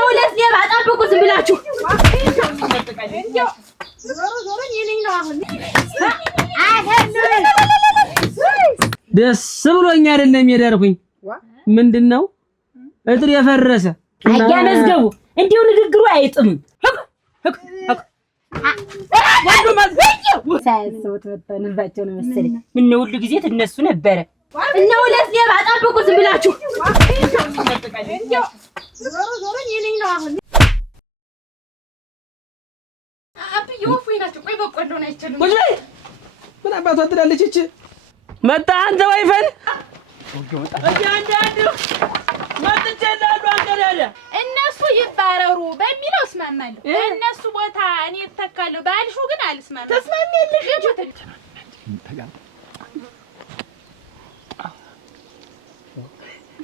ሁለት ሌባ ጠብቁ ዝም ብላችሁ ደስ ብሎኝ አይደለም የዳርኩኝ ምንድነው እጥር የፈረሰ አያመዝገቡ እንዲሁ ንግግሩ አይጥም ወንዱ ማዝገው ሳይሰውት ወጣንባቸው ነው መሰለኝ ምን ነው ሁሉ ጊዜ ተነሱ ነበረ እና ሁለት ሌባ ጠብቁ ዝም ብላችሁ ዞሮ የኔ ነው አሁን አብዬ ወፍይናችሁ ቆይ በቆሎ ነው አይችልም ምን አባቷ ትላለች እቺ መጣ አንተ ወይፈን አንድ መጥቻለሁ አንቀር ያለ እነሱ ይባረሩ በሚለው እስማማለሁ እነሱ ቦታ እኔ ተካለሁ ባልሹ ግን አልስማማም ተስማሚያለሽ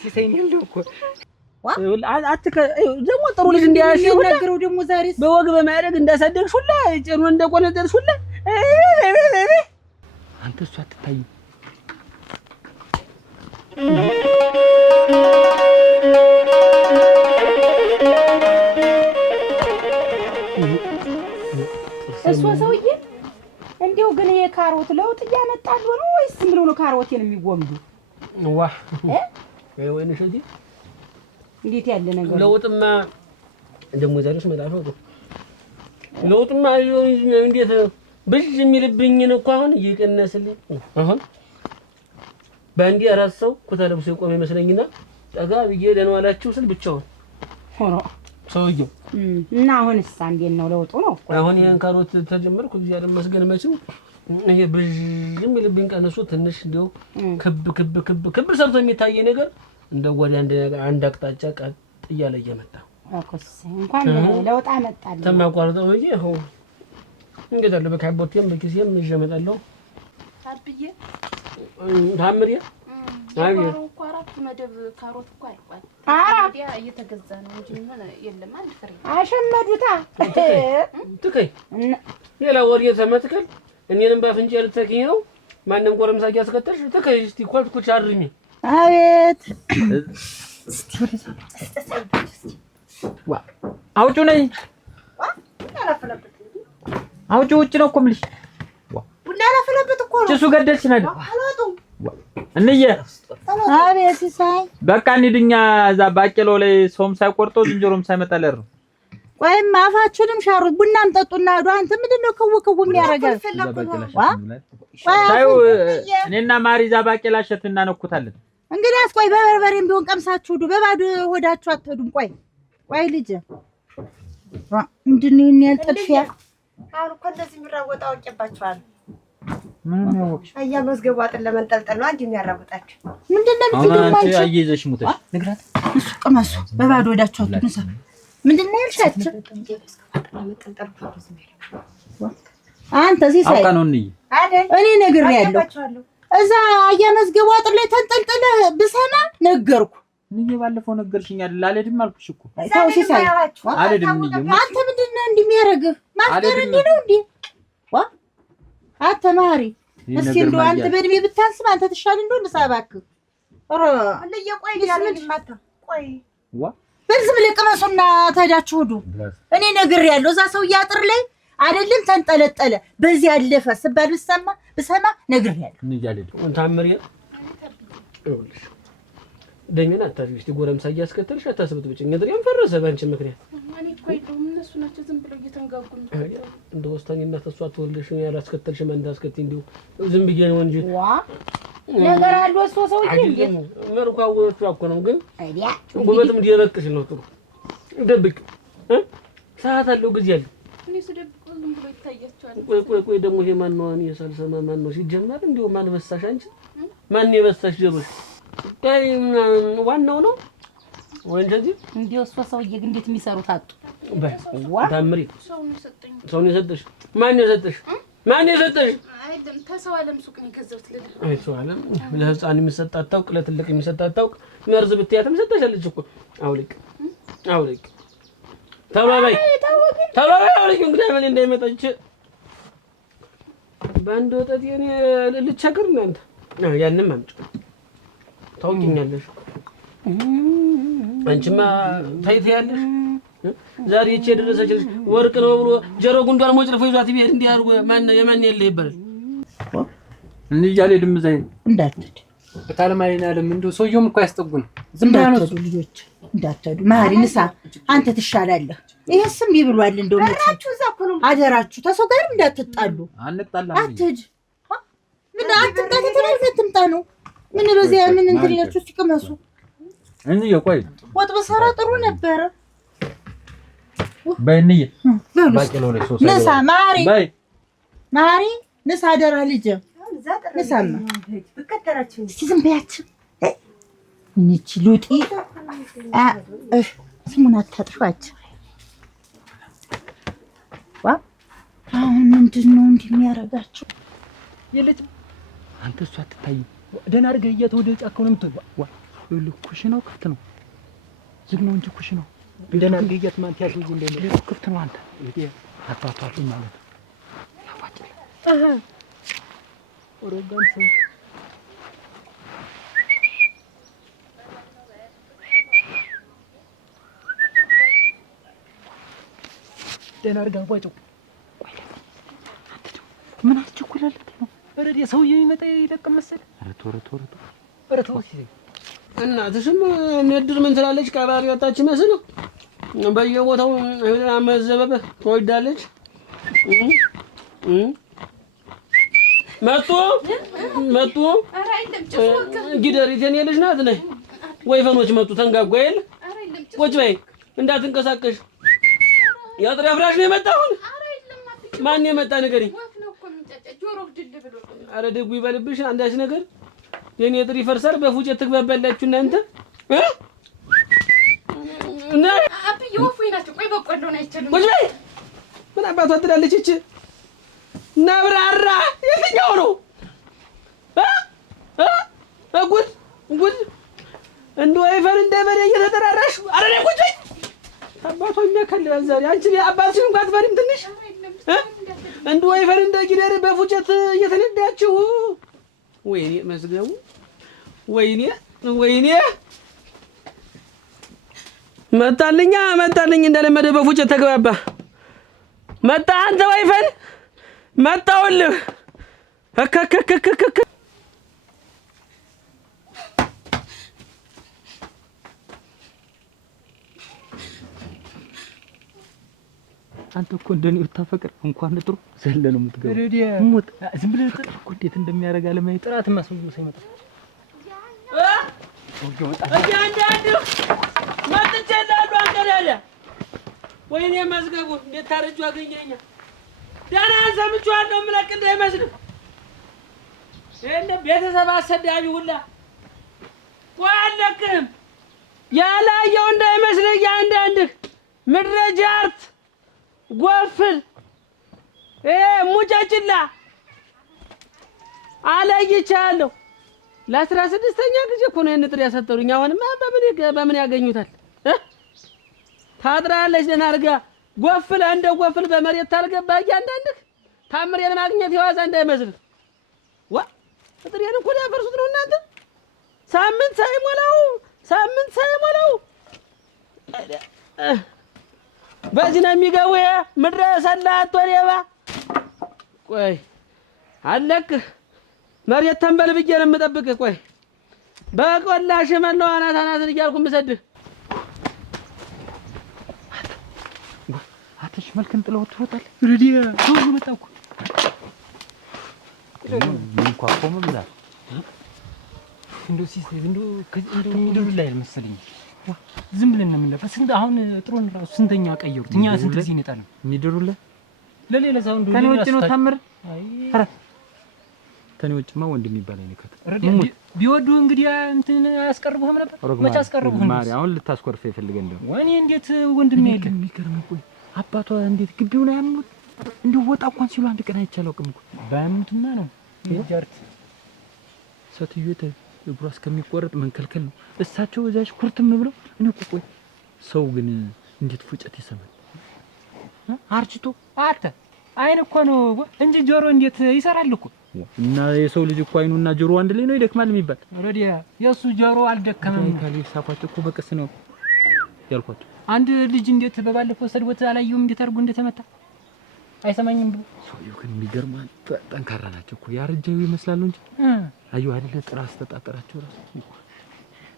ሲሰኝልኝ እኮ ደግሞ ጥሩ ልጅ እንዲያሽው ነገረው ደግሞ ዛሬስ በወግ በማድረግ እንዳሳደግሽ ሁላ ጭኑ እንደቆነጠልሽ ሁላ አንተ እሷ አትታይ እሷ ሰውዬ እንዴው ግን የካሮት ለውጥ እያመጣሉ ነው ወይስ ዝም ብሎ ነው ካሮቴን የሚወምዱ ዋ ወይኔ ሸዲ እንዴት ያለ ነገር ለውጥማ ደሞ ዛሬስ መጣፈው ለውጥማ እንዴት ብዥ የሚልብኝ ነው እኮ አሁን እየቀነሰልኝ አሁን ባንዲ አራት ሰው ኩታለብሶ የቆመ ይመስለኝና ጠጋ ብዬ ደህና ዋላችሁ ስል ብቻውን ሆኖ ሰውዬው እና አሁንስ እንዴት ነው ለውጡ ነው አሁን ያን ካሮት ተጀመርኩ እግዚአብሔር ይመስገን መቼም ይሄ ብዥ የሚልብኝ ቀነሱ ትንሽ እንደው ክብ ሰርቶ የሚታይ ነገር እንደ ወዲያ አንድ አቅጣጫ ቀጥ እያለ እየመጣ አኮስ እንኳን ለውጥ አመጣልኝ ተማቋርጠው ወይ ይኸው እንዴት አለ በካቦቴም በኪሴም ይጀመጣለሁ አብዬ ታምሪያ አብዬ አራት መደብ ካሮት እኮ አይቋል አዲያ እየተገዛ ነው እንጂ ምን የለም አንድ ፍሬ አሸመዱታ ትከይ ሌላ ወር የተመትከል እኔንም ባፍንጫ ልትተኪኝ ነው ማንንም ጎረምሳ ያስከተልሽ ትከይ እስቲ ኮልኩች አርሚ አቤት አውጩ ነኝ አውጩ ውጭ ነው እኮ የምልሽ ቡና ላፈለበት እኮ ነው ጭሱ ገደልሽ ነገር አላጡ እንዬ አቤት ሲሳይ በቃ እንሂድኛ እዛ ባቄላው ላይ ሰውም ሳይቆርጦ ዝንጀሮም ሳይመጣለር ቆይም አፋችሁንም ሻሩት ቡናም ጠጡና ሄዱ አንተ ምንድነው ከወከው የሚያረጋው ታዩ እኔና ማሪዛ ባቄላ ሸት እናነኩታለን እንግዲያስ ቆይ በበርበሬም ቢሆን ቀምሳችሁ ሄዱ በባዶ ሆዳችሁ አትሄዱም ቆይ ልጅ ምንድነው የሚያልጥልሽያ አሁን እኮ እንደዚህ የሚራወጣው አውቄባችኋል ምን ነው አያ መዝገቡ አጥን ለመንጠልጠል ነው አንድ የሚያራውጣችሁ ምንድነው የምትገባው አንቺ አየዘሽ ሙተሽ ንግራት እሱ ቀማሱ በባዶ ሆዳችሁ አትንሳ ምንድነው ያልሻችሁ አንተ ሲሳይ አውቃ ነው እንይ አይደል እኔ ነግሬያለሁ እዛ አያመዝገቡ አጥር ላይ ተንጠልጥለ ብሰማ ነገርኩ እንዬ ባለፈው ነገርሽኝ አይደል አልሄድም አልኩሽ እኮ ታው ሲሳይ አልሄድም እንዬ አንተ ምንድነው እንደሚያረግህ ማስተር እንዴ ነው እንዴ አተማሪ እስኪ እንደው አንተ በእድሜ ብታንስም አንተ ተሻለ እንደው ንሳባክ ኧረ ለየቆይ ያለኝ ማታ ቆይ በዝም ለቀመሱና ታዳችሁ ሄዱ እኔ ነግሬያለሁ እዛ ሰው ያጥር ላይ አይደለም ተንጠለጠለ በዚህ ያለፈ ስባል ብሰማ ነግሬያለሁ እንያለሁ ታምሪያ ይኸውልሽ ደኝና አታርግሽ ጎረምሳ ያስከተልሽ አታስብት ብቻ እንግዲህ ፈረሰ ባንቺ ምክንያት ማን ቆይ ነው እነሱ ናቸው ዝም ብለው እየተንጋጉ ነው እንደ ወስታኝና ተሷ ተወልደሽ ያላስከተልሽ ማን ታስከቲ እንዲው ዝም ብዬ ነው እንጂ ነገር አለ ወሶ ሰውዬ እንዴ መርኳውቹ እኮ ነው ግን አይዲያ ጉበትም ዲረቅሽ ነው ጥሩ ደብቅ ሰዓት አለው ጊዜ አለ እኔ ስደብቅ ዝም ብሎ ይታያቸዋል ቆይ ደግሞ ይሄ ማን ነው እኔ ሳልሰማ ማን ነው ሲጀመር እንዴው ማን በሳሽ አንቺ ማን የበሳሽ ጀሮሽ ታይ ዋናው ነው ወንጀዚ እንዴው ወሶ ሰውዬ ግን እንዴት የሚሰሩት አጡ ታምሪ ሰው ነው የሰጠሽ ማን የሰጠሽ አይደለም ተሰው ዓለም ሱቅ ነው የገዛሁት ለለ አይ ሰው ዓለም ለህፃን የሚሰጣት ታውቅ ለትልቅ የሚሰጣት ታውቅ መርዝ ብትያትም ሰጠሻለች እኮ አውልቅ ተባባይ አውልቅ እንግዲህ ምን እንዳይመጣች ባንዶ ወጣት የኔ ልቸገር እናንተ ያንንም አምጪ ታውቂኛለሽ አንቺማ ታይት ያለሽ ዛሬ እቺ የደረሰች ወርቅ ነው ብሎ ጀሮ ጉንዷን ሞጭልፎ ይዟት ቢሄድ እንዲህ አድርጎ ማን የማን የለ ይባላል። እንዴ ያለ ድም ዘይ እንዳትሄድ በታለማይና አለም እንደው ሰውየውም እኮ ያስጠጉን ዝም ብለው ልጆች እንዳትሄዱ። ማሪ ንሳ አንተ ትሻላለህ። ይሄስም ይብሏል እንደው አራችሁ እዛ እኮ ነው አደራችሁ ተሰው ጋር እንዳትጣሉ። አንጣላም አትሄድ ምን አትጣሉ ተምጣ ነው ምን በዚያ ምን እንትን ይላችሁ ሲቀመሱ እንዴ የቆይ ወጥ በሰራ ጥሩ ነበር። በእንዬ ባቄሎ ላይ ሶስት ንሳ ማሪ በይ ማሪ ንሳ አደራ ልጅ ንሳማ በከተራችሁ ዝም በያችሁ። እንቺ ሉጢ ስሙን አታጥፋችሁ። አሁን ምንድን ነው እንዲህ የሚያደርጋችሁ? የለችም አንተ እሷ አትታይም። ደህና አድርገህ እያት ወደ ጫካው ነው የምትወጣው። ኩሽናው ክፍት ነው ዝግ ነው እንጂ ኩሽናው ደህና አድርገህ እያት ማንት ያለው እንደምን ክፍት ነው። አንተ አታጣጣሉ ማለት ነው። ያፋጭል ኦሮጋን ሰው ደህና አድርገህ አቧጨው። ምን አትቸኩላለህ ነው? በረድ ሰውዬው ይመጣ ይለቅም መሰለህ። ኧረ ተው እናትሽም ንድር ምን ትላለች? ቀባሪ ወጣች መስል በየቦታው አመዘበበ ትወዳለች። መጡ ጊደሪት የኔ ልጅ ናት። ነይ ወይፈኖች መጡ ተንጋጓ የለ ቁጭ በይ እንዳትንቀሳቀሽ። ያጥሪ አፍራሽ ነው የመጣሁን። ማን የመጣ ንገሪኝ። አረ ደጉ ይበልብሽ አንዳች ነገር የኔ ጥሪ ፈርሳል። በፉጨት ትግባባላችሁ እናንተ እና አብዬ ወፉይ ናቸው። ቆይ በቆሎ ነው አይችልም። ቁጭ በይ ምን አባቷ ትላለች እቺ ነብራራ የትኛው ነው? ጉድ እንደ ወይፈን እንደ በሬ እየተጠራራሽ አረ ነይ ቁጭ በይ። አባቷ የሚያከልላል ዛሬ አንቺ አባትሽን እንኳን አትፈሪም ትንሽ እንደ ወይፈን እንደ ጊደር በፉጨት እየተነዳችሁ። ወይኔ መስገቡ ወይኔ መጣልኝ እንደለመደ በፉጨት ተግባባ። መጣ አንተ ወይፈን መጣውልህ አንተ እኮ እንደኔ ብታፈቅር እንኳን ጥሩ ዘለ ነው የምትገባው። ረዲያ ሞት ዝም ብለህ እኮ እንዴት እንደሚያደርግ አለማይ ጥራት ማስወው ሳይመጣ እያንዳንዱ መጥቼልሃለሁ። አንቀዳለ ወይኔ መዝገቡ እንዴት ታረጁ አገኘኛ ደህና ሰምቼዋለሁ። የምለቅ እንዳይመስልህ ይሄን ቤተሰብ አሰዳቢ ሁላ ቆይ አለቅህም ያላየው እንዳይመስልህ እያንዳንድህ ምድረ ጃርት ጎፍል ሙጫጭላ አለይቻለሁ። ለ16ኛ ጊዜ እኮ ነው የንጥር ያሰጠሩኝ። አሁንማ በምን ያገኙታል? ታጥራለች ደህና አድርጋ ጎፍል እንደ ጎፍል በመሬት ታልገባ እያንዳንድህ ታምሬን ማግኘት የዋዛ እንዳይመስልህ። እጥሬን እኮ ሊያፈርሱት ነው እናንተ። ሳምንት ሳይሞላው በዚህ ነው የሚገቡ ምድረ ሰላቶ ሌባ። ቆይ አለቅህ መሬት ተንበል ብዬ ነው የምጠብቅህ። ቆይ በቆላ ሽመለው አናትን እያልኩ የምሰድህ አትሽ መልክን ጥለው ትወጣለህ። ረዲያ ጆሮ መጣው እኮ ምን ቋቆም ብላ እንደው ሲስተም እንደው ምድር ላይ አልመሰለኝ። ዝም ብለን ነው የምንለፈ ስንት አሁን ጥሩን ራሱ ስንተኛ ቀየሩት። እኛ ስንት ጊዜ እንጣለን የሚድሩልህ ለሌላ ሰው እንደው ከኔ ውጭ ነው ታምር። አረ ከኔ ውጭማ ወንድም ይባላል ይከተ ቢወዱ እንግዲህ እንትን አያስቀርቡህም ነበር። መቼ አስቀርቡህ? ማሪ አሁን ልታስቆርፈ ይፈልገ እንደው ወኔ እንዴት ወንድም የለም የሚገርም ቆይ አባቷ እንዴት ግቢውን አያምኑት እንደው ወጣ እንኳን ሲሉ አንድ ቀን አይቻለውም እኮ ባያምኑትማ ነው ጃርት ሰትዩት እግሯ እስከሚቆረጥ መንከልከል ነው። እሳቸው እዛሽ ኩርትም ብለው እኔ እኮ ቆይ ሰው ግን እንዴት ፉጨት ይሰማል? አርችቶ አተ አይን እኮ ነው እንጂ ጆሮ እንዴት ይሰራል እኮ። እና የሰው ልጅ እኮ አይኑና ጆሮ አንድ ላይ ነው ይደክማል የሚባል። ረዲያ የሱ ጆሮ አልደከመም። ካሊ ሳፋቸው እኮ በቀስ ነው ያልኳቸው። አንድ ልጅ እንዴት በባለፈው ሰድቦት አላየሁም እንዴት አድርጎ እንደተመታ አይሰማኝም ብሎ ሰውዬው ግን የሚገርምህ ጠንካራ ናቸው እኮ ያረጀው ይመስላሉ እንጂ አዩ አይደለ ጥራስ ተጣጣራቸው ራሱ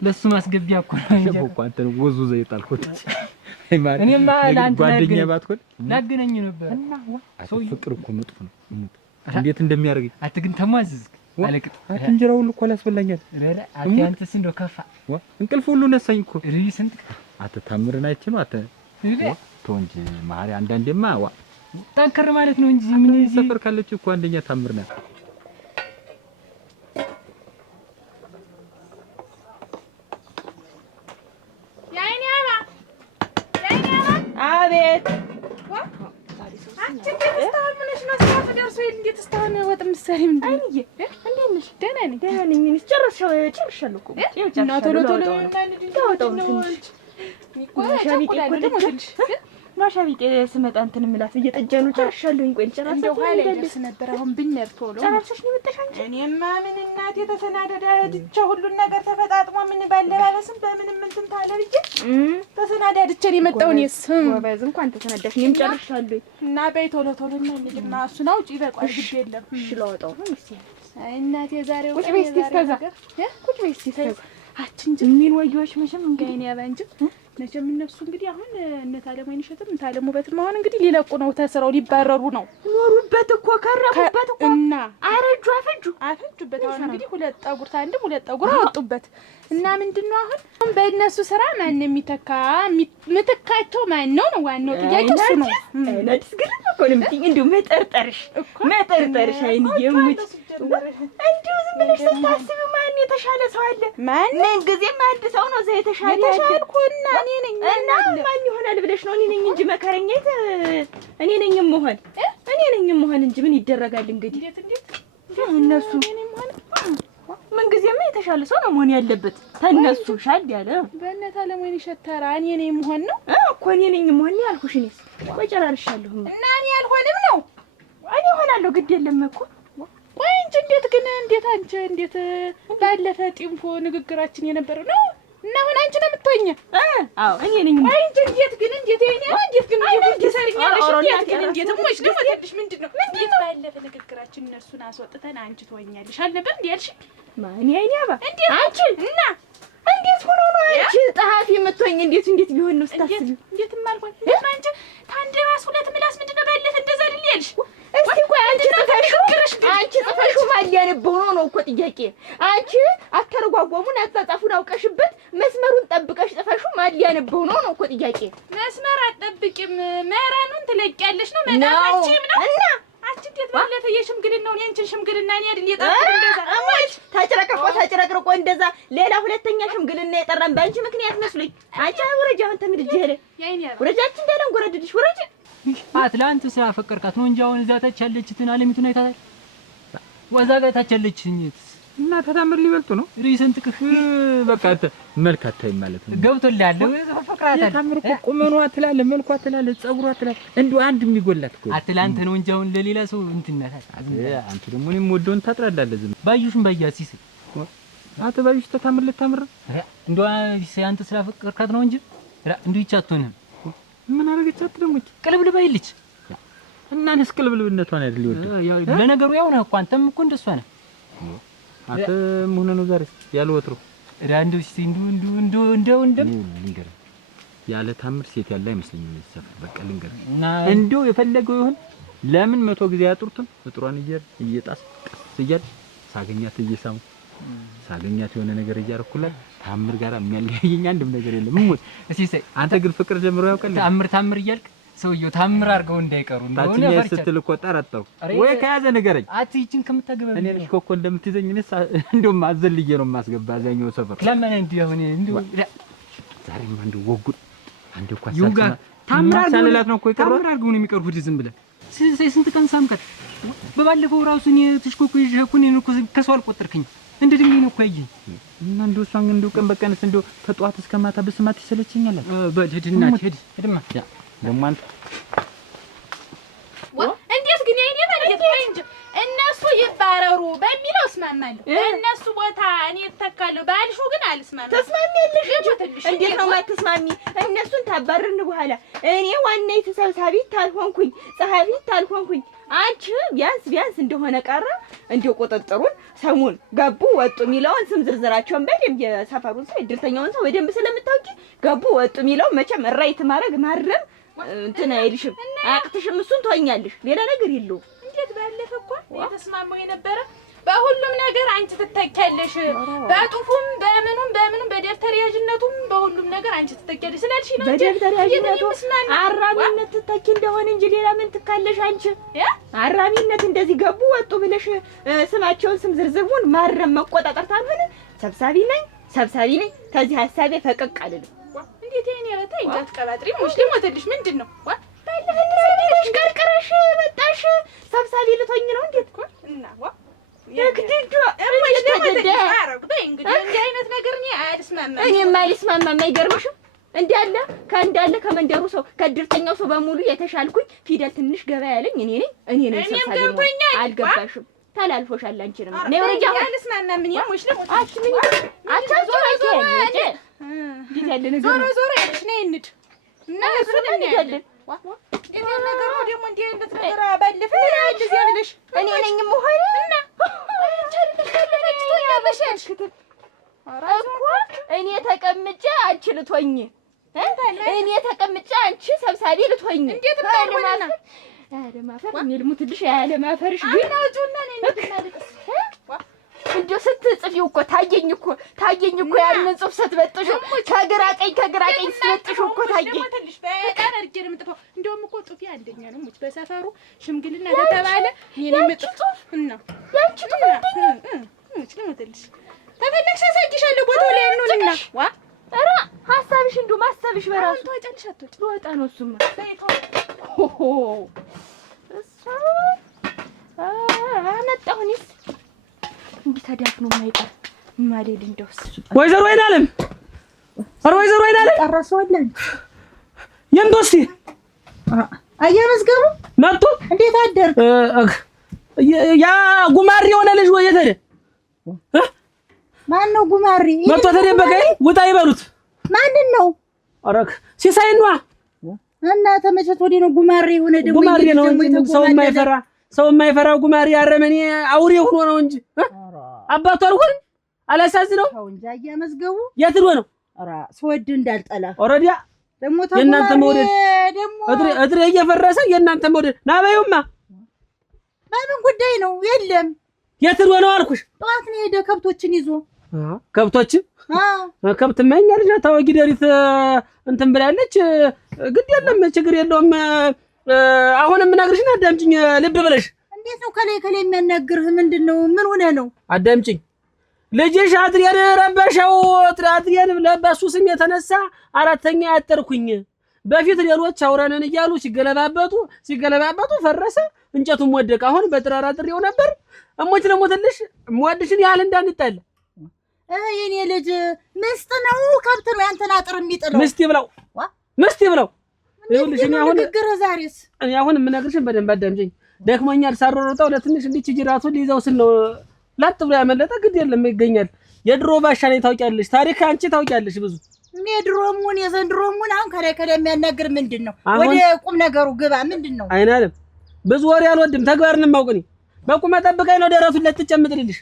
ለሱ ማስገቢያ እኮ ነው እኮ አንተ ወዙ ዘይጣልኩት አይ ማለት እኔማ ለአንተ ጓደኛ ባትኮን ላገናኝ ነበር እና ሰውዬው ፍቅር እኮ መጥፎ ነው እንዴት እንደሚያደርግ አንተ ግን ተሟዝዝክ አለቅጥ እንጀራ ሁሉ እኮ አላስበላኛል ረረ አንተስ እንደው ከፋ እንቅልፍ ሁሉ ነሳኝ እኮ ሪስንት አተ ታምርን አይቼ ነው አተ ቶንጂ ማሪ አንዳንዴማ ጠንከር ማለት ነው እንጂ ምን ሰፈር ካለች እኮ አንደኛ ታምር ናት። አቤት እንዴት እስካሁን ወጥ ምሳሌ ምንድን ነው? እንዴት ነሽ? ደህና ነኝ ደህና ነኝ። እኔስ ጨርሻለሁ እኮ እና ቶሎ ማሻ ቢጤ ስመጣ እንትን የምላት እየጠጀኑ ጨርሻለሁኝ። ቆይ ጨራሽ እንደው ኋላ ይደርስ ነበር። አሁን ብንሄድ ቶሎ ጨራሽሽ ነው የመጣሽ አንቺ? እኔማ ምን እናቴ ተሰናደደ ድቻ ሁሉን ነገር ተፈጣጥሞ ምን ባለባበስም በምንም እንትን ታለ ብዬ ተሰናዳድቼ ነው የመጣው። እኔስ ወባዝ እንኳን ተሰናዳሽ እኔም ጨርሻለሁኝ። እና በይ ቶሎ እና እንሂድና እሱን አውጪ ይበቃል። ግድ የለም እሺ ላወጣው ነው እሺ። አይ እናቴ ዛሬው ቁጭ በይ እስኪ እስከዛ ቁጭ በይ እስኪ እስከዛ አችንጅ ምን ወዮሽ መቼም እንጋይኔ ያባንጅ መቼም እነሱ እንግዲህ አሁን እነት አለም አይንሸትም እንት አለም ውበትም አሁን እንግዲህ ሊለቁ ነው ተስረው ሊባረሩ ነው። ኖሩበት እኮ ከረሙበት እኮ እና አፈጁበት። አሁን እንግዲህ ሁለት ጠጉር ታንድም ሁለት ጠጉር አወጡበት እና ምንድነው አሁን በእነሱ ስራ ማን የሚተካ ምትካቸው ማን ነው ነው ዋናው ጥያቄ እሱ ነው። ለዲስ ግን እኮ ነው ምትኝ እንደው መጠርጠርሽ አይንዬ ሙት እንደው ዝም ብለሽ ስታስቢ ማን የተሻለ ሰው አለ? ማን ጊዜም አንድ ሰው ነው ዘ የተሻለ ያልኩና እኔ ነኝ እና ማን ይሆናል ብለሽ ነው? እኔ ነኝ እንጂ መከረኛት እኔ ነኝ የምሆን እንጂ ምን ይደረጋል እንግዲህ እነሱ ምን ጊዜም የተሻለ ሰው ነው መሆን ያለበት ተነሱ ሻል ያለ በእናታ ለሞኝ ሸተራ እኔ ነኝ የምሆን ነው እኮ እኔ ነኝ የምሆን ያልኩሽ እኔስ ቆይ ጨራርሻለሁ እና እኔ ያልሆንም ነው እኔ ሆናለሁ ግድ የለም እኮ ቆይ እንጂ እንዴት ባለፈ ጢንፎ ንግግራችን የነበረው ነው እና አሁን አንቺ ነው የምትሆኝ? አዎ እኔ ነኝ። ቆይ እንጂ እንዴት ግን እንዴት ሞሽ ደግሞ ትልሽ ምንድነው ባለፈ ንግግራችን እነሱን አስወጥተን አንቺ ትሆኛለሽ አልነበር እንዴ ያልሽ? ማን ያይኛባ እንዴት አንቺ እና እንዴት ሆኖ ነው አንቺ ጸሐፊ የምትሆኝ? እንዴት ቢሆን ነው ስታስቢ? እንዴት ማልሆን አንቺ ታንደ ራስ ሁለት ምላስ ምንድነው ባለፈ እንደዛ አይደል ያልሽ? እስቲ ቆይ አንቺ ጽፈሽው ማን ያነበው ነው እኮ ጥያቄ። አንቺ አተረጓጓሙን አጻጻፉን አውቀሽበት መስመሩን ጠብቀሽ ጽፈሽው ማን ያነበው ነው እኮ ጥያቄ። መስመር አትጠብቂም መራኑን ትለቂያለሽ ነው መዳፋችም ነው እና አንቺ እንዴት ባለፈ የሽምግልናውን ያንቺን ሽምግልና እኔ አይደል የጠራው እንደዛ አማች ታጭረቅርቆ እንደዛ ሌላ ሁለተኛ ሽምግልና የጠራን ባንቺ ምክንያት መስሎኝ። አንቺ ወረጃ አንተ ምድጅ ሄደ ወረጃችን እንዳለን ጎረድልሽ ወረጅ አትላንት ሲያፈቀርካት ነው እንጂ አሁን እዛ ታች ያለችትን አለሚቱን አይታታል። ወዛ ጋር ታች ያለችኝ እና ተታምር ሊበልጡ ነው ሪሰንት ክፍ በቃ መልካታይ ማለት ነው ገብቶልሃል። ፈቅራታል ተታምር ቁመኗ አትላለ መልኳ አትላለ ጸጉሯ አትላለ እንደው አንድ የሚጎላት እኮ አትላንት ነው እንጂ አሁን ለሌላ ሰው እንትናታል። አንተ ደግሞ እኔም ወደውን ታጥራላለህ ዝም ባዩሽን ባያሲስ አተ ባዩሽ ተታምር ልታምር እንደው አንተ ስላፈቀርካት ነው እንጂ እንደው ይቻቱንም ምን አረጋቻት ደግሞ ቅልብልብ አይልች እና ነስ ቅልብልብነቷን አይደል ይወድ ለነገሩ ያው ነው እኮ አንተም እኮ እንደሷ ነህ። አንተ ምን ነው ዛሬ ያልወትሮ እንደው እስቲ እንደው ልንገር ያለ ታምር ሴት ያለ አይመስለኝም ሰፈር በቃ ልንገር እንደው የፈለገው ይሁን ለምን 100 ጊዜ ያጥሩትን እጥሯን እየጣስ እያል ሳገኛት እየሳሙ ሳገኛት የሆነ ነገር እያረኩላት ታምር ጋር የሚያለያየኝ አንድም ነገር የለም። ምን እሺ አንተ ግን ፍቅር ጀምሮ ያውቃል ታምር እያልክ ሰውየው ታምር አድርገው እንዳይቀሩ እንደሆነ ፈርቻ ስትል እኮ ጠረጠው ወይ ከያዘ ንገረኝ። አትይችን ከምታገበብ እኔ ነሽ ኮኮ እንደምትይዘኝ እኔስ እንደውም አዘልዬ ነው የማስገባ አዛኛው ሰፈር ለምን እንዲህ አሁን እንደው ዛሬም አንዱ ወጉድ አንዱ እኮ ታምር ሳለላት ነው እኮ ይቀርባ ታምር አድርገው ነው የሚቀርቡት ዝም ብለ ስንት ቀን ሳምከት በባለፈው ራሱ እኔ ተሽኮኩ ይዤኩኝ ነው እኮ ከሰው አልቆጠርክኝ እንደ ድንጋይ ነው እኮ ያየኝ እና እንደው እሷን እንደው ቀን በቀንስ እንደው ከጧት እስከ ማታ በስማት ይሰለችኛል። በድድና ሄድማ ያ ደግሞ አንተ እንዴት ግን የኔ ማለት ነው እንጂ እነሱ ይባረሩ ተባበሩ በሚለው እስማማለሁ። እነሱ ቦታ እኔ እተካለሁ ባልሽው ግን አልስማማም። ተስማሚያለሽ እንጂ እንዴት ነው የማትስማሚ? እነሱን ታባረርን በኋላ እኔ ዋናዬ ተሰብሳቢ ታልሆንኩኝ ጸሐፊ ታልሆንኩኝ አንቺ ቢያንስ እንደሆነ ቀረ እንዲው ቁጥጥሩን ሰሙን ገቡ ወጡ የሚለውን ስም ዝርዝራቸውን በደንብ የሰፈሩን ሰው የድርተኛውን ሰው በደንብ ስለምታውቂ ገቡ ወጡ የሚለው መቼም ራይት ማረም እንትን አይልሽም አያቅትሽም። እሱን ትወኛለሽ፣ ሌላ ነገር የለውም። እንዴት ባለፈ እኮ የተስማማው የነበረ በሁሉም ነገር አንቺ ትተካለሽ። በጡፉም በምኑም በደብተር ያዥነቱም በሁሉም ነገር አንቺ ትተካለሽ ስላልሽ ነው። በደብተር ያዥነቱ አራሚነት ትተኪ እንደሆነ እንጂ ሌላ ምን ትካለሽ አንቺ? አራሚነት እንደዚህ ገቡ ወጡ ብለሽ ስማቸውን ስም ዝርዝሩን ማረም መቆጣጠር ታልሆነ ሰብሳቢ ነኝ ከዚህ ሐሳቤ ፈቀቅ አልልም። እንዴት የኔ ረታ ይጋት ቀባጥሪ ሙሽ ልሞትልሽ ምንድነው? ባለፈሽ ቀርቀረሽ መጣሽ ሰብሳቢ ልቶኝ ነው እንዴት እኮ እና የግድዶ እንዲህ አይነት ነገር እኔ አልስማማም። እኔም አልስማማም። አይገርምሽም? እንዳለ ከመንደሩ ሰው ከድርተኛው ሰው በሙሉ የተሻልኩኝ ፊደል ትንሽ ገባ ያለኝ እኔ ነኝ ሰብሳቢ ነው። አልገባሽም? ተላልፎሻል። አንቺንም ነው ወረጃ አልስማማም። ምን ያሞሽ ለሞት ዞሮ ያለሽ ነይ እንድ እና እሱን እንያለን እኔ ነገር ነው ደግሞ እንዲህ አይነት ነገር ባለፈ እንደዚህ ያለሽ እኔ ነኝ መሆን እና እኔ ተቀምጬ አንቺ ልትሆኝ እኔ ተቀምጬ አንቺ ሰብሳቢ ልትሆኝ እንዴት ባለማና አለማፈር የሚልሙትልሽ ያለማፈርሽ ግን እንደው ስትጽፊው እኮ ታየኝ እኮ ያንን ጽሑፍ ስትበጥሹ ከግራ ቀኝ ስትበጥሹ እኮ ታየኝ። በጣም አድርጌ ነው የምጥፈው። እንደውም እኮ ጽሑፌ አንደኛ ነው ሙች በሰፈሩ ሽምግልና ተተባለ እኔ የምጥፍ እና ያንቺ ጽሑፍ ሙች ልሞትልሽ ተፈለግሽ አሳይሻለሁ ቦታው ላይ እንውልና ኧረ ሐሳብሽ እንደው ማሰብሽ በራሱ ተወጫልሽ አትወጭ ልወጣ ነው እሱማ ሆሆ እሱ አመጣሁኝስ እንዲህ ተዳፍኖ የማይቀር ማሌድ እንደውስ ወይዘሮ አይናለም ወይዘሮ አይናለም ጨረሰዋለን። የምዶስቲ አያመዝገቡ መጡ። እንዴት አደርክ? ያ ጉማሬ የሆነ ልጅ ወይ የት ሄደ? ማን ነው ጉማሬ? መጥቶ ተደበቀኝ። ውጣ ይበሉት። ማንን ነው? አረክ ሲሳይ ነዋ። እና ተመቸት ወዲህ ነው ጉማሬ የሆነ ደግሞ ጉማሬ ነው እንጂ ሰው የማይፈራ ጉማሬ አረመኔ አውሬ ሆኖ ነው እንጂ አባቱ አልሆን አላሳዝነው። ተው እንጂ አያመዝገቡ የት ሄዶ ነው? ኧረ ስወድ እንዳልጠላ ኦሬዲያ ደግሞ የእናንተ መውደድ ደግሞ እድሬ እየፈረሰ የእናንተ መውደድ ናበዩማ በምን ጉዳይ ነው? የለም የት ሄዶ ነው አልኩሽ። ጠዋት ነው ሄደ ከብቶችን ይዞ ከብቶችን ከብት ማኛ ልጅ ታወጊ ደሪት እንትን ብላለች። ግድ የለም ችግር የለውም። አሁንም ምናግርሽና አዳምጪኝ ልብ ብለሽ። እንዴት ነው ከላይ የሚያናግርህ? ምንድነው? ምን ሆነ ነው? አዳምጪኝ። ልጅሽ አድሬን ረበሸው። አድሬን ለበሱ ስም የተነሳ አራተኛ ያጠርኩኝ። በፊት ሌሎች አውራነን እያሉ ሲገለባበጡ ፈረሰ፣ እንጨቱም ወደቀ። አሁን በጥራራ ጥሬው ነበር። እሞች ለሞትልሽ ሟድሽን ያህል እንዳንጣለ የኔ ልጅ ምስጥ ነው ከብት ነው ያንተን አጥር የሚጥለው? ምስቲ ብለው ይኸውልሽ እኔ አሁን የምነግርሽን በደንብ አዳምጪኝ። ደክሞኛል ሳሮሮጣው ለትንሽ እንዲች ጅራቱን ሊይዘው ስል ነው ላጥ ብሎ ያመለጠ። ግድ የለም ይገኛል። የድሮ ባሻ ላይ ታውቂያለሽ፣ ታሪክ አንቺ ታውቂያለሽ ብዙ። እኔ ድሮሙን የዘንድሮሙን አሁን ከላይ የሚያናግር ምንድነው? ወደ ቁም ነገሩ ግባ። ምንድነው? አይናለም ብዙ ወሬ አልወድም፣ ተግባርን ማውቅኝ። በቁመ ጠብቀኝ ነው ደረቱን ለትጨምጥልልሽ።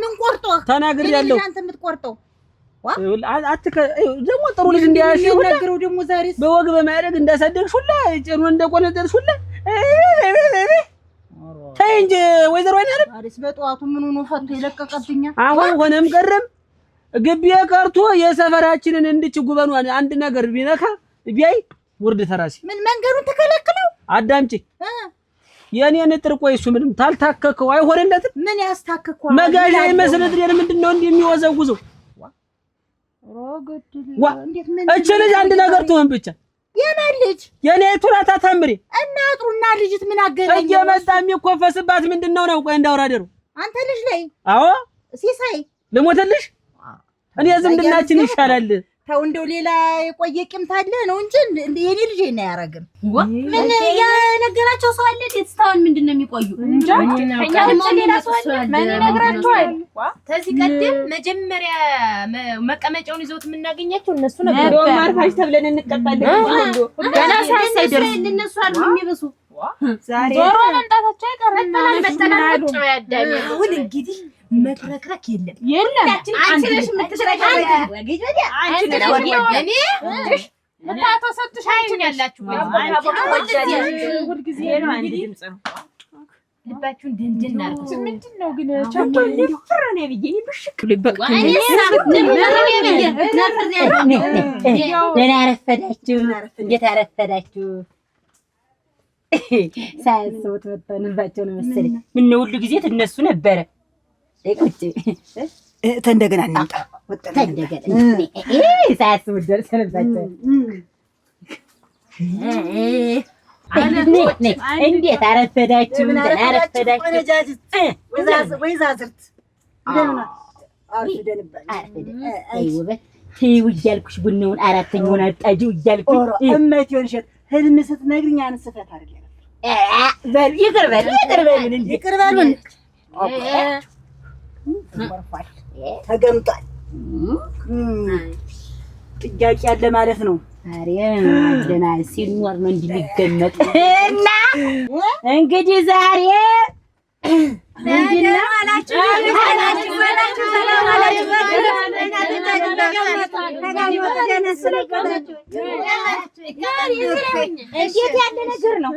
ምን ቆርጦ ተናግሬያለሁ። አንተ የምትቆርጠው ደግሞ ጥሩ ልጅ እንዲያሽ ነገረው። ደግሞ ዛሬስ በወግ በማድረግ እንዳሳደግሽ ሁላ ጭኑ እንደቆነጠልሽ ሁላ ተይ እንጂ ወይዘሮ አይናለም። አሪስ በጠዋቱ ምን ሆኖ ፈቶ ይለቀቀብኛ። አሁን ሆነም ቀረም ግቢ ቀርቶ የሰፈራችንን እንድች ጉበኗን አንድ ነገር ቢነካ ቢያይ ውርድ ተራሲ ምን መንገዱን ተከለክለው። አዳምጪ የኔን ጥርቆይ እሱ ምንም ታልታከከው አይሆንለትም። ምን ያስታከከው? መጋዣ አይመስል ድሬን ምንድነው እንደሚወዘውዘው? እንዴት ምን እቺ ልጅ አንድ ነገር ትሆን ብቻ። የማን ልጅ? የኔ ቱራታ ታምሪ እናቱና ልጅት ምን አገናኘው? እየመጣ የሚኮፈስባት ምንድነው ነው? ቆይ እንዳውራደሩ አንተ ልጅ ላይ አዎ ሲሳይ ልሞትልሽ። እኔ ዝምድናችን ይሻላል። ተው እንደው ሌላ የቆየ ቂም ታለ ነው እንጂ የኔ ልጅ እና ያረግም ምን ያነገራቸው ሰው አለ ደስታውን ምንድነው የሚቆዩ እንጃ እኛ ደግሞ ሌላ ሰው አለ ምን ይነግራቸዋል ከዚህ ቀደም መጀመሪያ መቀመጫውን ይዘውት የምናገኛቸው እነሱ ነበር ማርፋሽ ተብለን እንቀጣለን ገና ሳይደርስ እነሱ አሉ የሚበሱ ዛሬ ዞሮ መምጣታቸው አይቀርም መጠናናት ነው ያዳኝ ሁሉ እንግዲህ መክረክረክ የለም አንቺ ነሽ የምትሽረከረክ ወግጅ ወዲያ አንቺ ነሽ ወዲያ እኔ ታቶ ሰጥሽ አንቺ ያላችሁ ሁሉ ጊዜ ነው አንድ ድምጽ ነው ልባችሁን ደንደን አርጉ ምንድነው ግን ቻቶ እንዲፈራ ነው ብዬ ይብሽክ ልበቅ እኔ ደህና አረፈዳችሁ እንዴት አረፈዳችሁ ሳያስቡት ወጣንባቸው ነው መሰለኝ ምን ሁሉ ጊዜ ትነሱ ነበረ ቁጭ ተንደገና እንምጣ ተንደገና ሳያስቡት ደርሰንባቸው እንዴት አረፈዳችሁ ወይዛዝርት እያልኩሽ ቡናውን አራተኛውን አጣጂው እያልኩሽ እመት ይሆንሽት ህልም ስትነግሪኝ አንስፈት አይደል በል ይቅር በሉን ተገምጧል ጥያቄ ያለ ማለት ነው አሬ ሲኖር ነው እንዲህ ሊገመጥ እና እንግዲህ ዛሬ ምንድነው አላችሁ ሰላም አላችሁ እንዴት ያለ ነገር ነው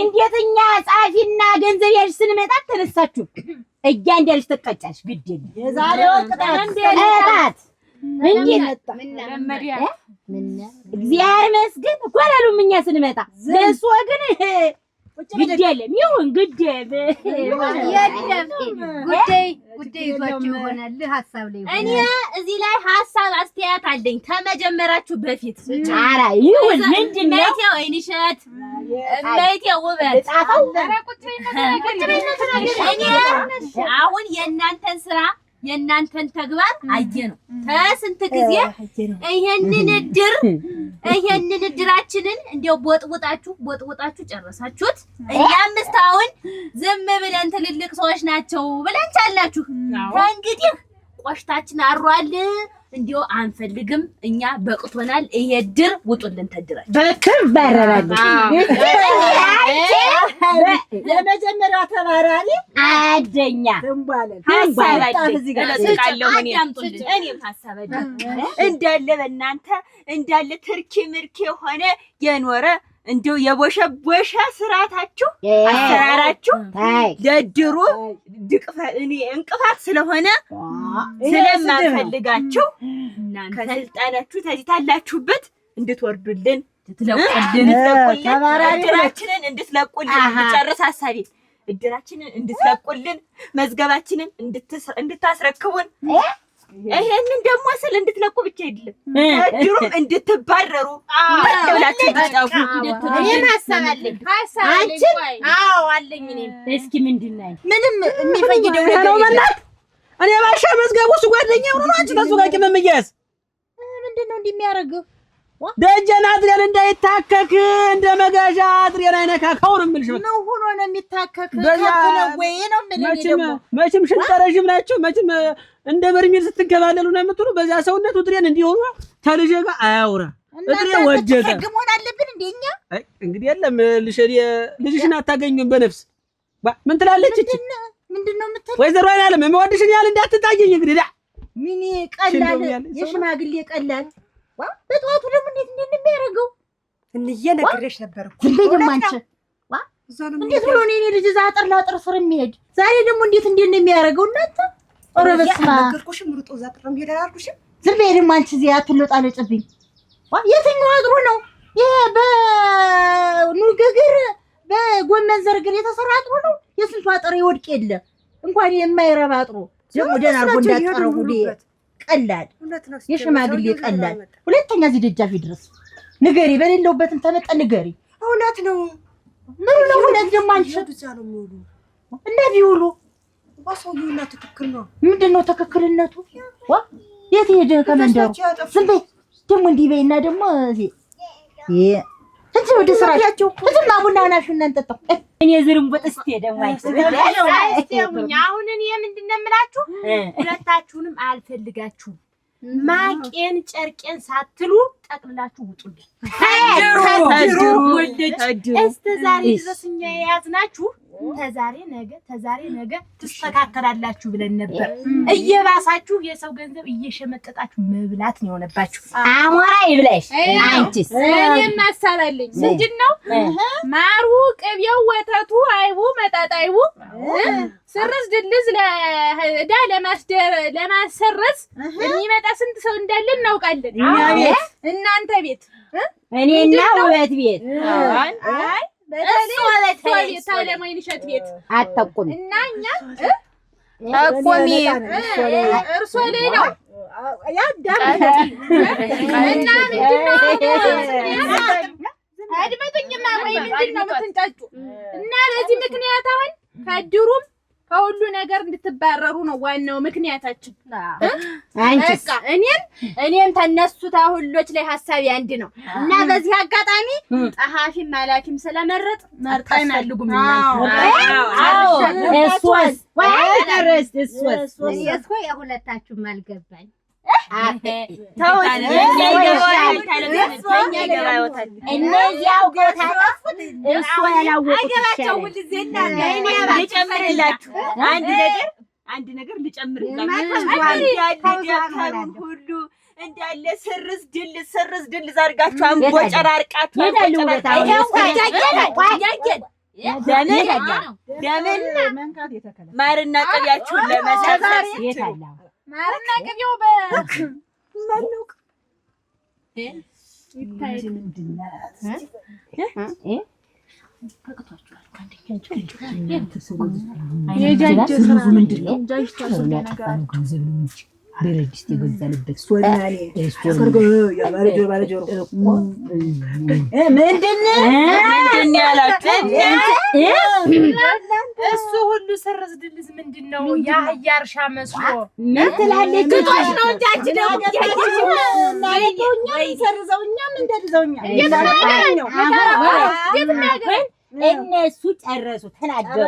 እንዴት እኛ ጻፊና ገንዘብ ያዥ ስንመጣ ተነሳችሁ እያንዳንድሽ ተቀጫሽ ግድ የለም የዛሬው ቅጣት እንዴት መጣ እግዚአብሔር ይመስገን እኮ አላሉም እኛ ስንመጣ ለእሱ ግን ግድ የለም ይሁን ግድ የለም ጉዳይ ይዟችሁ ይሆናል ሐሳብ ላይ እኔ እዚህ ላይ ሐሳብ አስተያየት አለኝ ከመጀመራችሁ በፊት ኧረ ይሁን ምንድነው ለይቴው አይንሸት ለይቴው ውበት ጻፈው እኔ አሁን የእናንተን ስራ የእናንተን ተግባር አየነው ከስንት ጊዜ ይሄንን እድራችንን እንደው ቦጥቦጣችሁ ጨረሳችሁት እኛም እስካሁን ዝም ብለን ትልልቅ ሰዎች ናቸው ብለን ቻላችሁ ከእንግዲህ ቆሽታችን አሯል እንዲው አንፈልግም እኛ በቅቶናል ይሄ እድር ውጡልን ተድራችሁ በክር ባረራለች ለመጀመሪያው ተባራሪ አደኛ ተንባለን ሐሳብ እዚህ ጋር ተቃለው እኔም ሐሳብ እንዳለ በእናንተ እንዳለ ትርኪ ምርኪ ሆነ የኖረ እንደው የቦሸቦሸ ስራታችሁ አሰራራችሁ ለድሩ እኔ እንቅፋት ስለሆነ ስለማፈልጋችሁ ከስልጣናችሁ ታላችሁበት እንድትወርዱልን እድራችንን እንድትለቁልን እንጨርስ ሐሳቤ እድራችንን እንድትለቁልን መዝገባችንን እንድታስረክቡን ይሄንን ደግሞ ስለ እንድትለቁ ብቻ አይደለም እድሩም እንድትባረሩ ብላችሁ ተጣፉ እኔም ሐሳብ አለኝ አዎ አለኝ እኔም እስኪ ምንድነው ምንም የሚፈይደው ነገር ነው እኔ ባሻ መዝገቡ እሱ ጓደኛው ነው አንቺ ተሱ ጋር ከመመያዝ ምንድነው እንደሚያደርገው ደጀና አድሬን እንዳይታከክ እንደ መጋዣ አድሬን አይነካካው ነው የምልሽ ነው ሆኖ ነው የሚታከክ ካተለው ወይ ነው የምልሽ ደግሞ መቼም ሽንጠረዥም ናቸው መቼም እንደ በርሜል ስትገባለሉ ነው የምትሉ በዛ ሰውነቱ ድሬን እንዲሆኑ ተልጄ ጋር አያውራ እድሬ ወደቀ ግሞን አለብን እንደኛ አይ እንግዲህ የለም ልጅሽን አታገኙም በነፍስ ምን ትላለች እቺ ምንድነው የምትል ወይዘሮ አይናለም የምወድሽን ያህል እንዳትጣየኝ እንግዲህ ምን ቀላል የሽማግሌ ቀላል በጠዋቱ ደግሞ እንዴት እንደሚያደርገው እንዬ ነግሬሽ ነበር እኮ እንደም አንቺ እንዴት ብሎ ነው እኔ ልጅ እዛ አጥር ላጥር ስር የሚሄድ ዛሬ ደግሞ እንዴት እንደሚያደርገው እናንተ ኦረ በስማ ነገርኩሽም ሩጦ እዛ አጥር የሚሄድ አላልኩሽም ዝም በይ ደግሞ አንቺ እዚህ አትሎጣለጭብኝ የትኛው አጥሩ ነው ይሄ በኑግግር በጎመን ዘርግር የተሰራ አጥሩ ነው የስንቱ አጥር ይወድቅ የለ እንኳን የማይረባ አጥሩ ደግሞ ደህና አድርጎ እንዳጠረው ቀላል የሽማግሌ ቀላል ሁለተኛ እዚህ ደጃፍ ይድረስ ንገሪ በሌለውበትም ተመጣ ንገሪ እውነት ነው ምን ነው ሁለት ደግሞ አንቺ እዛ ነው የሚውሉ እና ቢውሉ ባሰውና ትክክል ነው ምንድነው ትክክልነቱ ይሄ የት ሄደ ከመንደሩ? ዝም በይ ደግሞ እንዲህ በይና ደግሞ እንጂ ወደ ስራቸው እዚህማ ቡናውን አፍዩና እንጠጣው። እኔ ዝርምቦጥ እስኪ ደግሞ አሁን እኔ ምንድን ነው የምላችሁ ሁለታችሁንም አልፈልጋችሁም። ማቄን ጨርቄን ሳትሉ ጠቅልላችሁ ውጡልኝ። እስከ ዛሬ ድረስ እኛ የያዝናችሁ ተዛሬ ነገ ትስተካከላላችሁ ብለን ነበር። እየባሳችሁ የሰው ገንዘብ እየሸመጠጣችሁ መብላት ነው የሆነባችሁ። አሞራ ይብለሽ። አንቺስ? እኔም አሳባለኝ። ምንድን ነው ማሩ፣ ቅቤው፣ ወተቱ፣ አይቡ፣ መጣጣይቡ ስርዝ ድልዝ ለዳ ለማሰረዝ የሚመጣ ስንት ሰው እንዳለ እናውቃለን። እናንተ ቤት እኔና ውበት ቤት ታለማይንሸት ቤት አጠቁም እና እኛ ጠቁሚ እርሶ ላይ ነው እና ምንድነው አድመጡኝማ ወይ ምንድነው የምትንጫጩ? እና በዚህ ምክንያት አሁን ከድሩም ከሁሉ ነገር እንድትባረሩ ነው ዋናው ምክንያታችን። አንቺስ? እኔም ተነሱ ታሁሎች ላይ ሐሳብ አንድ ነው እና በዚህ አጋጣሚ ጸሐፊም ማላኪም ስለመረጥ መርጠን አልጉም እሷስ የሁለታችሁም አልገባኝ። እነዚያው ቦታ ጠፉት። እሱ ያላወቁት ልጨምርላችሁ አንድ ነገር ልጨምርላችሁ። ሁሉ እንዳለ ስርዝ ድል ዛርጋችሁ አንቦ ጨራርቃችሁ ለምን ማርና ቅቤያችሁን ለመሰብሰብ ማርና ቅቤው በማነው በረድስት የገዛልበት ምንድን ያላችሁ እሱ ሁሉ ስርዝ ድልዝ ምንድን ነው? የአህያ እርሻ መስሎ ምን ትላለች? ግጦሽ ነው እንጂ አንቺ ደግሞ ሰርዘውኛም እንደልዘውኛም እነሱ ጨረሱ፣ ተናገሩ።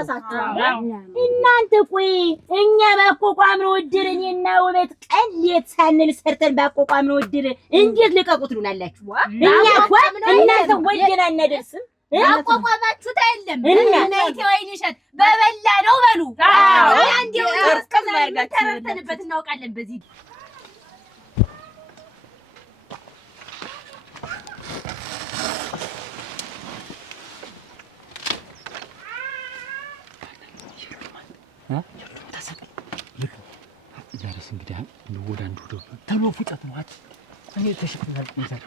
እናንተ ቆይ እኛ ባቋቋም ነው እድር እኔና ውበት ቀን ሌት ሳንል ሰርተን ባቋቋም ነው እድር እንዴት ልቀቁት ትሉናላችሁ? እኛ እኮ እናንተ ወደና እናደርስም አቋቋማችሁት አይደለም እና ኢትዮይንሸት በበላ ነው በሉ። አንዴው ተረተንበት እናውቃለን። በዚህ ዛሬስ እንግዲህ ወደ አንዱ ተሎ ፍጨት ነው አት እኔ ተሽፍናል እንዛው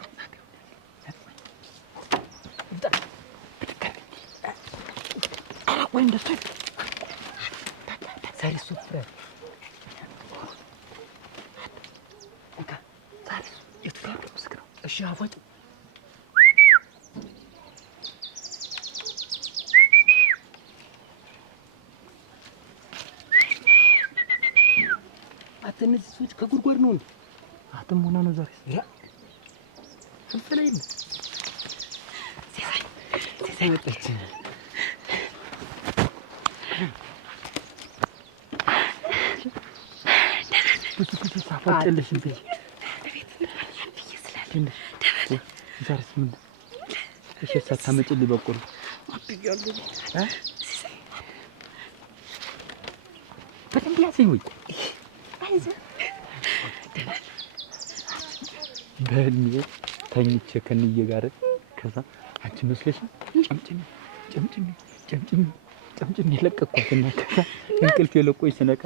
ወይ እንደሱ ዛሬ ሱፍራ ዛሬ የትላሉ ስክራ እሺ አፎጥ እነዚህ ሰዎች ከጉድጓድ ነው እንዴ? አትም ሆና ነው ዛሬ ያ ፍልፍለኝ ሲሳይ ወጣች። ብዙ ሳፋጨልሽ እንዴ? ዛሬስ ምን እሺ ሳታመጭልኝ በቆሎ አብያሉ በደንብ ያሰኝ ወይ በህልሜ ተኝቼ ከንዬ ጋር ከዛ አንቺ መስለሽ ጨምጭም የለቀኳት እና ከዛ እንቅልፍ የለቆኝ ስነቃ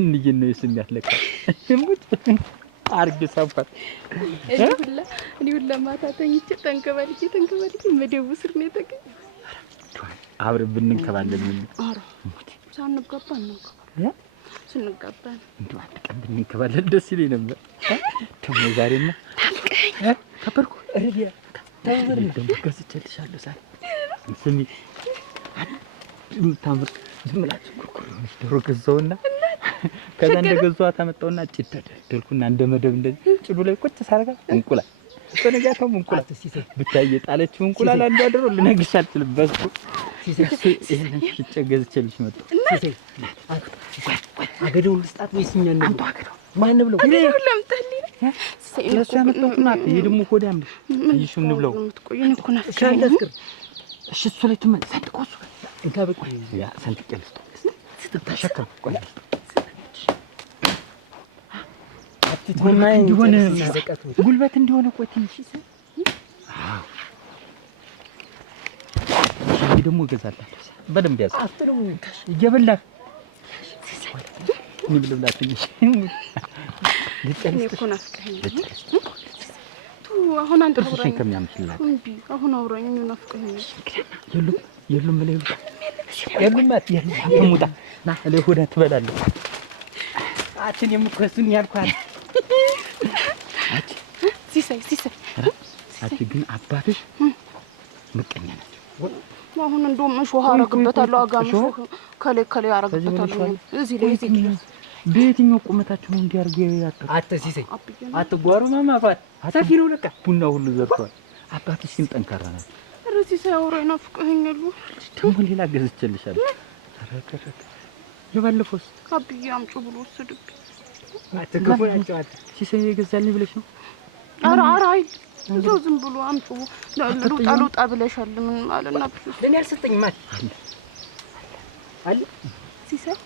እንዬን ነው የስም ያለቀ እሙት አርግ ሳፋት እኔ ሁላ ማታ ተኝቼ ተንከባልቼ መደቡ ስር ነው የተገኘ አብረን ብንንከባለን ምን ሳንጋባ ነው ስንጋባ እንደው አንድ ቀን ብንንከባለን ደስ ይለኝ ነበር። ደግሞ ዛሬማ ከበርኩ እሪያ ታምር ደግሞ ገዝቼልሻለሁ። ዛሬ ስሚ ታምር ዝም ብላችሁ ኩርኩር ዶሮ ገዛውና ከዛ እንደገዛኋት አመጣውና ጭድ ደልኩና እንደ መደብ እንደዚህ ጭዱ ላይ ቁጭ ሳረጋ እንቁላል በነጋታው እንቁላል ብታይ ጣለችው እንቁላል አንድ አድሮ ልነግርሽ አልችልም። በሱ ሽጬ ገዝቼልሽ መጣሁ። አገደው ልስጣት ወይስ እኛ ነው? አንተ አገደው ማን ብለው ለእሱ ያመጣሁት ናት። ይሄ ደግሞ ሆዳም ነሽ። ይሽም ንብለው እሺ እሱ ላይ ትመን ሰንጥቀው እሱ እንካ በቃ ያ ሰንጥቀ ልስጠው ስትተሸከም ቆይ ጉልበት እንዲሆነ ቆይ ትንሽ አዎ ይሄ ደግሞ እገዛላለሁ በደንብ ያዝ አፍጥሩ እየበላህ ንብልብላት ትንሽ አሁን አንተ ጥርሽን ከሚያምሽላት አሁን አውራኝ ናፍቀኝ የሉም ላይ ሙጣ ና ለሆዳ ትበላለህ። አችን የምትከሱን ያልኳት ሲሳይ አቺ ግን አባትሽ ምቀኛ ነች። አሁን እንደውም እሾህ አረግበታለሁ አጋምሾ ከሌ አረግበታለሁ እዚህ ላይ በየትኛው ቁመታችሁ ነው እንዲያርጉ ያጣ አትሲሰይ አትጓሩ ማማፋት ሰፊ ነው ለካ ቡና ሁሉ ዘርቷል። አባትሽ ግን ጠንካራ ናት። ሲሳይ አውራኝ ናፍቀኸኛል። ደግሞ ሌላ ገዝቼልሻለሁ። ተረከረከ የባለፈውስ አብዬ አምጪ ብሎ ወሰደብኝ። አትከፉ ያጫዋት ሲሳይ የገዛልኝ ብለሽ ነው? ኧረ አይ እዛው ዝም ብሎ አምጪ ልውጣ ብለሻል። ምን ማለት ነው? ለኔ አልሰጠኝ ማለት አለ ሲሳይ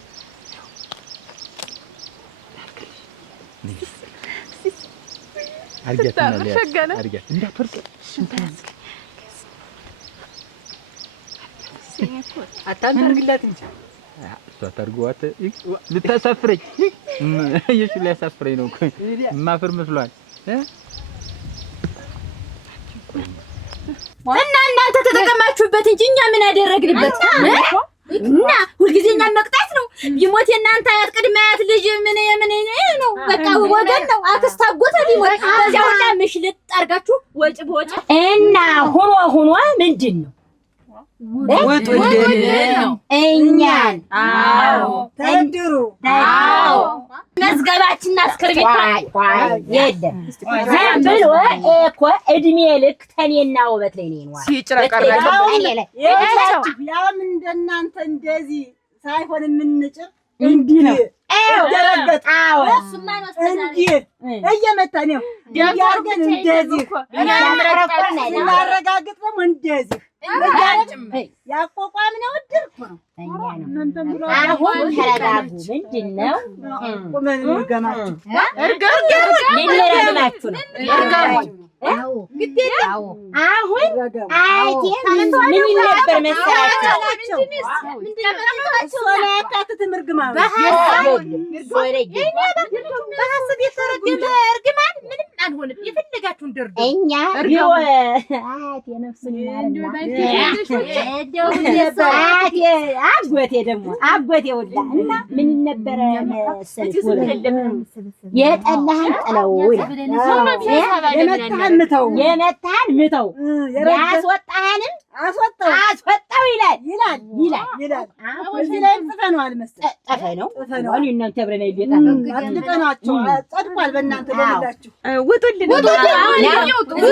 አርጋት እንዳትወርቅ አታንታርግላት እንጂ እሷ ታርጓት ልታሳፍረኝ እየሽ ሊያሳፍረኝ ነው እኮ ማፈር መስሏል። እና እናንተ ተጠቀማችሁበት እንጂ እኛ ምን አደረግንበት? እና ሁልጊዜኛ መቅጣት ነው። ቢሞት የእናንተ አያት ቅድመ አያት ልጅ ምን ነው በቃ ወገን ነው። አክስት አጎት ቢሞት በዚያው ሁላ ምሽልጥ አርጋችሁ ወጭ በወጭ እና ሆኖ ምንድን ነው ወጡልን እኛን አዎ ተንድሩ አዎ መዝገባችንና እስክርቢታ የለም ዝም ብሎ እኮ እድሜ ልክ ተኔና ውበት ላይ ነው ሲጭረቀረቀ ያም እንደናንተ እንደዚህ ሳይሆን የምንጭር እንዲህ ነው ደረገጥ አዎ እሱማ ነው እንዲህ እየመታ ነው ያርገን እንደዚህ እናረጋግጥ ደግሞ እንደዚህ ያቋቋም ነው ድር ነው አሁን ተረጋጉ። ምንድን ነው ቁመን ገማችሁ ልንረግማችሁ ነው አሁን አይቲ ምን ነበር መሰላችሁ ሶላካት ትምርግማ በሐሰት የተረገመ እርግማን ምንም አልሆነም። የፈለጋችሁን ደርዱ እኛ ቢው አይቲ ነፍስን ይማርና አጎቴ ደግሞ አጎቴ ወላ እና ምን ነበር መሰለሽ የጠላህን ጥለው የመታህን ምተው ያስወጣህንም አስወጣው ይላል። እዚህ ላይ ጽፈነዋል መሰለኝ ጠፈነው ወል እናንተ አብረን ይልጣ አጥልቀናቸው ጸድቋል። በእናንተ ለምላችሁ ውጡልን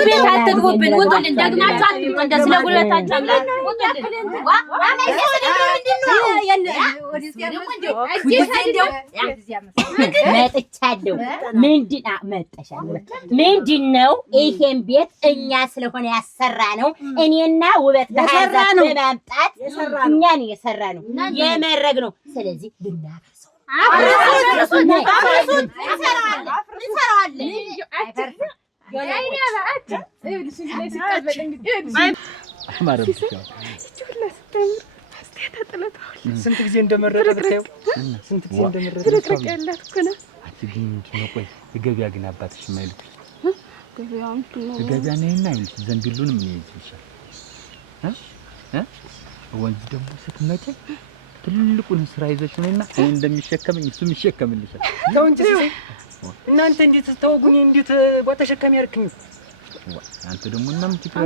ቤት አትግቡብን። ውጡልን ደግማችሁ አትግቡ። እንደዚህ ለጉልበታችሁ አምላክ ውጡልን። መጥቻለሁ። ምንድን ነው ይሄን ቤት እኛ ስለሆነ ያሰራ ነው። እኔና ውበት በሐዛ በማምጣት እኛን የሰራ ነው የመረግ ነው። ስለዚህ ልናፈርሰው ስንት ጊዜ እንደመረጠ ብታየው ስንት ጊዜ እንደመረጠ ትርቅርቅ ያላት እኮ ነው። አትግኝ ነው። ቆይ ገበያ ግን አባትሽ የማይልኩኝ ገበያ ነውና ይልሽ ዘንቢሉንም ይይዝልሻል። ወንዝ ደግሞ ስትመጪ ትልቁን ስራ ይዘሽ ነውና እኔ እንደሚሸከመኝ እሱም ይሸከምልሻል። ተው እንጂ እናንተ እንዴት ተወጉኝ እንዴት ተሸካሚ ያርክኝ አንተ ደግሞ እና ምን ትክክል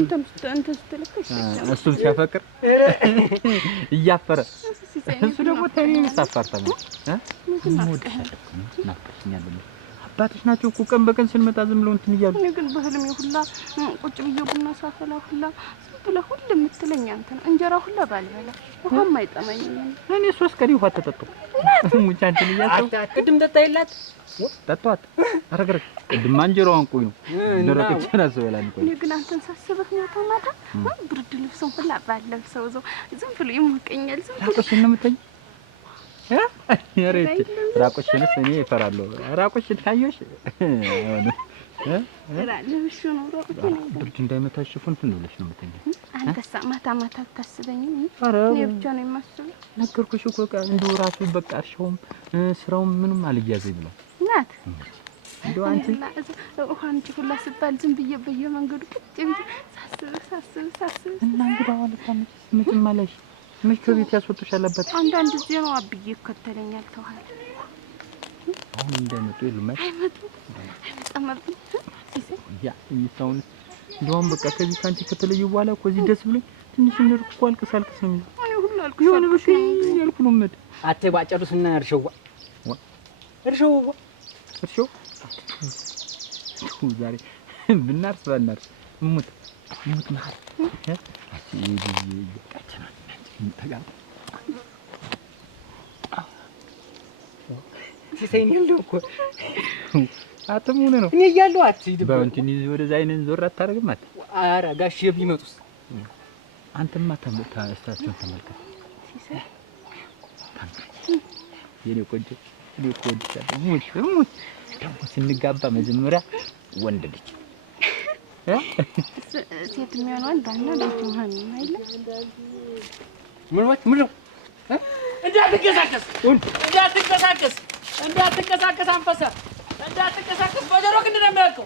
አንተ ስትልክሽ እሱ ሲያፈቅር እያፈረ እሱ ደግሞ ታሪ መስፋፋርታ ነው ናፍቀሽኛል። አባትሽ ናቸው እኮ ቀን በቀን ስንመጣ ዝም ብለው እንትን እያሉ እኔ ግን በህልሜ ሁላ ቁጭ ብዬ ቡና ሳፈላ ሁላ ዝም ብለህ ሁሉ የምትለኝ አንተ ነው። እንጀራ ሁላ ባልበላ ውሃም አይጠማኝም። እኔ 3 ቀን ውሃ ተጠጣሁ። ሙቻንችን እያሰው ቅድም ጠጣ ይላት ጠጣት አረገረ ቅድም አንጀራዋን ቆዩ ደረቀች ናስበላን ቆዩ። እኔ ግን አንተን ሳስበህ ማታ ብርድ ልብስም ሁላ ባለብሰው ዝም ብሎ ይሞቀኛል። ዝም ብሎ ራቆሽን ነው የምትተኝ ያሬት ራቆሽንስ እኔ እፈራለሁ። ራቆሽን ካየሽ አይሆንም ለብሹ ነው ራቆሽን ብርድ እንዳይመታሽ ፍንፍን ብለሽ ነው የምትተኝ። አንተሳ ማታ ታስበኝም እኔ ብቻ ነው የማስበው። ነገርኩሽ እኮ እንደው ራሱ በቃ እርሻውም ስራውም ምንም አልያዘኝ ብሎ ናት እንደው አንቺ ውሃን ሁላ ሲባል ዝም ብዬ በየመንገዱ ቁጭ ብዬ ሳስብ እና እንግዲህ አሁን ምንም ማለሽ ምን ከቤት ያስወጡሻል አባት? አንዳንድ ጊዜ ነው አብዬ ይከተለኛል ተዋል። አሁን እንደመጡ የሉም አይመጣም ያ ይሳውን እንደውም በቃ ከዚህ ካንቺ ከተለዩ በኋላ እኮ እዚህ ደስ ብሎኝ ትንሽ እንደርኩ እኮ አልቅስ ነው እኔ ሁሉ አልኩ የሆነ በቃ ያልኩ ነው መድ አትባጨሩስና እርሾው ዛሬ ብናርስ ባናርስ ሙት መሃል ተጋም ሲሰኝ እንደው እኮ አትሙነ ነው እኔ እያለሁ አትሂድ በእንትን ወደዛ አይነን ዞር አታረግም አት ኧረ ጋሼ ቢመጡስ አንተማ ተመልከት ተመልከት የኔ ቆንጆ እኔ እኮ ወድሻለሁ ሙት ደግሞ ስንጋባ መጀመሪያ ወንድ ልጅ ሴት የሚሆነው አንዳና ልጅ ማን አይደል? ምን ነው እንዳትንቀሳቀስ አንፈሳ እንዳትንቀሳቀስ በጀሮ ግን ነው የሚያውቀው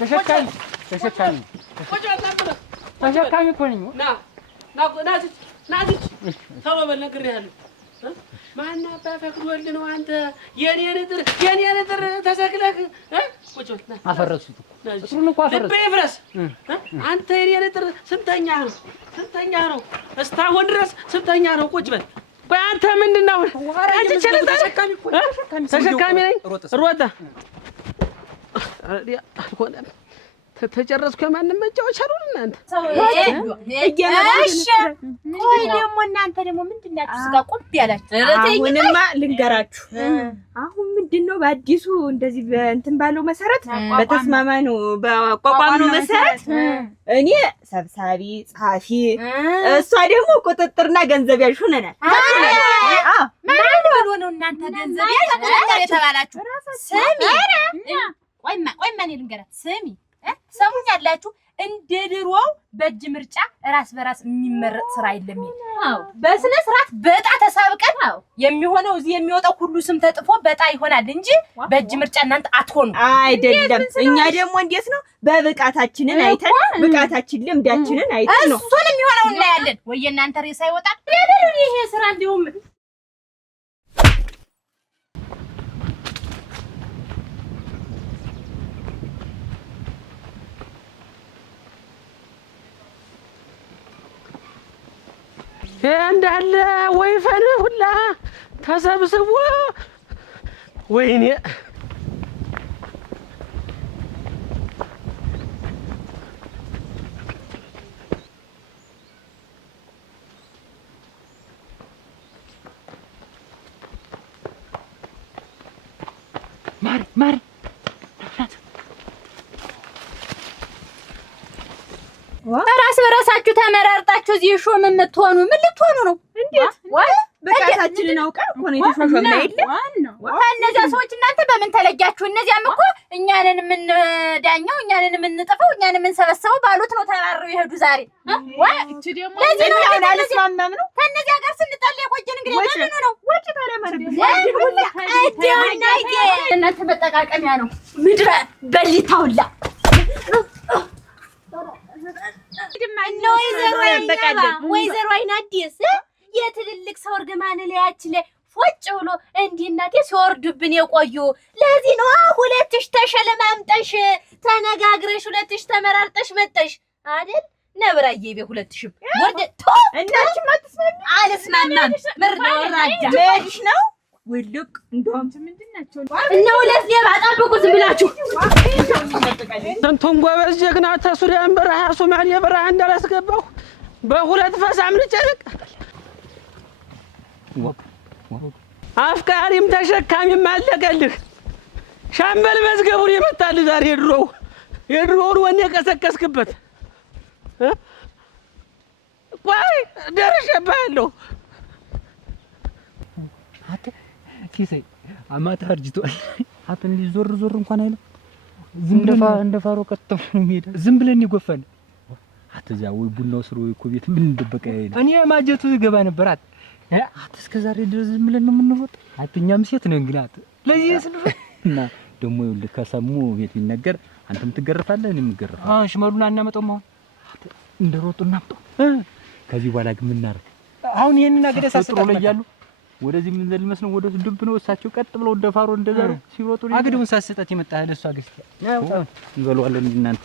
ተሸካሚ እኮ ነኝ። ና ተው በል ነግሬሃለሁ። ማን አባ ፈቅዶልህ ነው አንተ የኔ ንጥር ተሰክለህ ቁጭ በል አፈረሱት እሱን እኮ አፈረሱ ልቤ ይፍረስ አንተ የኔ ንጥር ስንተኛ ነው እስካሁን ድረስ ስንተኛ ነው ቁጭ በል ቆይ አንተ ምንድነው ተሸካሚ ነኝ ሮጣ ተጨረስኩ የማንም መጫወቻ ነው እናንተ እሺ ቆይ ደግሞ እናንተ ደግሞ ምንድናችሁ ስጋ ቁብ ያላችሁ አሁንማ ልንገራችሁ አሁን ምንድነው በአዲሱ እንደዚህ እንትን ባለው መሰረት በተስማማኑ በቋቋምነው መሰረት እኔ ሰብሳቢ ጸሐፊ እሷ ደግሞ ቁጥጥርና ገንዘብ ያዥ ሆነናል ማን ብሎ ነው እናንተ ገንዘብ ያዥ ቁጥጥር የተባላችሁ ስሚ ቆይማ እኔ ልንገራት ስሚ ሰሙኝ ያላችሁ እንደ ድሮው በእጅ ምርጫ ራስ በራስ የሚመረጥ ስራ የለም። በስነ ስርዓት በጣ ተሳብቀን የሚሆነው እዚህ የሚወጣው ሁሉ ስም ተጥፎ በጣ ይሆናል እንጂ በእጅ ምርጫ እናንተ አትሆኑ አይደለም። እኛ ደግሞ እንዴት ነው በብቃታችንን አይተን ብቃታችን ልምዳችንን አይተን ነው እሱን የሚሆነው እናያለን። ወይ እናንተ ሬሳ ይወጣል ያደረ ይሄ ስራ እንደውም እንዳለ ወይፈን ሁላ ተሰብስቦ ወይኔ ማር ራስ በራሳችሁ ተመራርጣችሁ እዚህ ሾም የምትሆኑ ምን ልትሆኑ ነው? እንዴት ብቃታችንን አውቀን እኮ ነው የተሾመና አይደል? እነዚያ ሰዎች እናንተ በምን ተለያችሁ? እነዚያም እኮ እኛንን የምንዳኛው እኛንን የምንጥፈው እኛንን የምንሰበሰበው ባሉት ነው ተራረው ይሄዱ ዛሬ እቺ ደግሞ ለዚህ ነው አልስማማም ነው ከነዚያ ጋር ስንጣል የቆየን እንግዲህ ለምን ነው ወጭ ታለማረብኝ እናንተ መጠቃቀሚያ ነው ምድረ በሊታውላ ወይዘሮ አይናዲስ የትልልቅ ሰው እርግማን ላያችን ላይ ፎጭ ብሎ እንዲህ እናቴ ሲወርዱብን የቆዩ ለዚህ ነው ሁለትሽ ተሸለማምጠሽ ተነጋግረሽ 2000 ተመራርጠሽ መጣሽ አይደል? ነብራዬ በ2000 ወርደ እናንቺ ማትስማሚ አልስማማም። ምርድ ወራጃ ለዲሽ ነው ወልቅ እንደውም ምንድናቸው እና ሁለት ሌባ ጠብቁ ዝም ብላችሁ ስንቱን ጎበዝ ጀግና ተሱዳን በረሃ ሶማሌ በረሃ እንዳላስገባሁ በሁለት ፈሳም ልጨርቅ አፍቃሪም ተሸካሚም አለቀልህ። ሻምበል መዝገቡን የመጣልህ ዛሬ የድሮውን ወኔ የቀሰቀስክበት ቆይ ደርሼብሃለሁ። አተ ሲሳይ አማታ አርጅቷል። አተ እንዲህ ዞር እንኳን አይለም። ዝም እንደ ፋሮ ቀጥተው ሄደ። ዝም ብለን ይጎፋል። አተ እዚያ ወይ ቡናው ስሩ ወይ ኮቤት ምን እንደበቀ ያይል እኔ ማጀቱ ገባ ነበር። አተ እስከ ዛሬ ድረስ ዝም ብለን ነው የምንሮጥ። አተኛም ሴት ነን ግን ለዚህ ስንፈና ደሞ ይኸውልህ ከሰሙ ቤት ቢነገር አንተም ትገረፋለህ እኔም እገረፋ። ሽመሉን አናመጣውም። አሁን እንደሮጡ እናምጣው። ከዚህ በኋላ ግን ምን እናድርግ? አሁን ይሄንን ነገር ሳስጥሮ ላይ ያሉ ወደዚህ ምን ዘልመስ ነው ወደሱ ድብ ነው። እሳቸው ቀጥ ብለው እንደፋሮ እንደዛሩ ሲሮጡ አግደውን ሳስጠት ይመጣል። ለሷ ገስት ያው እንበለዋለን። እናንተ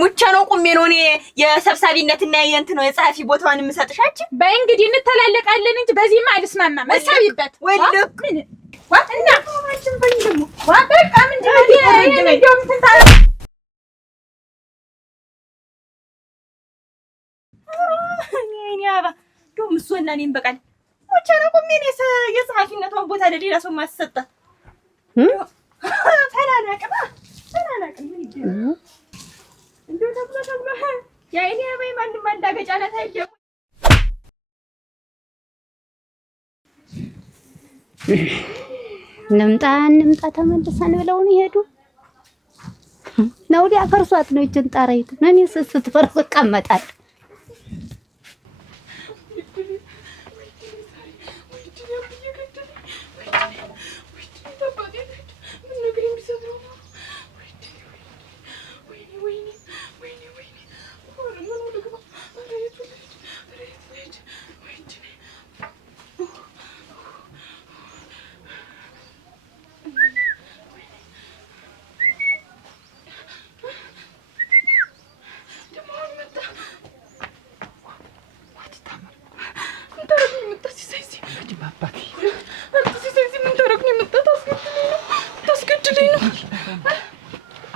ሙቻ ነው ቁሜ ነው እኔ የሰብሳቢነትና የእንት ነው የጻፊ ቦታውን የምሰጥሻች። በይ እንግዲህ እንተላለቃለን እንጂ በዚህማ አልስማማም። መሳቢበት ወይ ልክ ምን ዋና አንቺም በእንደሞ በቃ ምንድን ነው ይሄ እንደውም ትንታ እኔ አባ ዶም እሱና እኔም በቃል ሙቻ ነው ቁሜ ነው የጻፊነቷን ቦታ ለሌላ ሰው ማሰጣ ተላላቅማ ምን ይደረግ እንደው ተብሎ ያይኔ አባይ ማንንም አንዳገጫ ናት አይደል? እንምጣ ተመልሰን ብለው ነው ይሄዱ ነው ሊያፈርሷት ነው ይችን ጣራይቱ ነኝ ስትፈርስ ቀመጣል።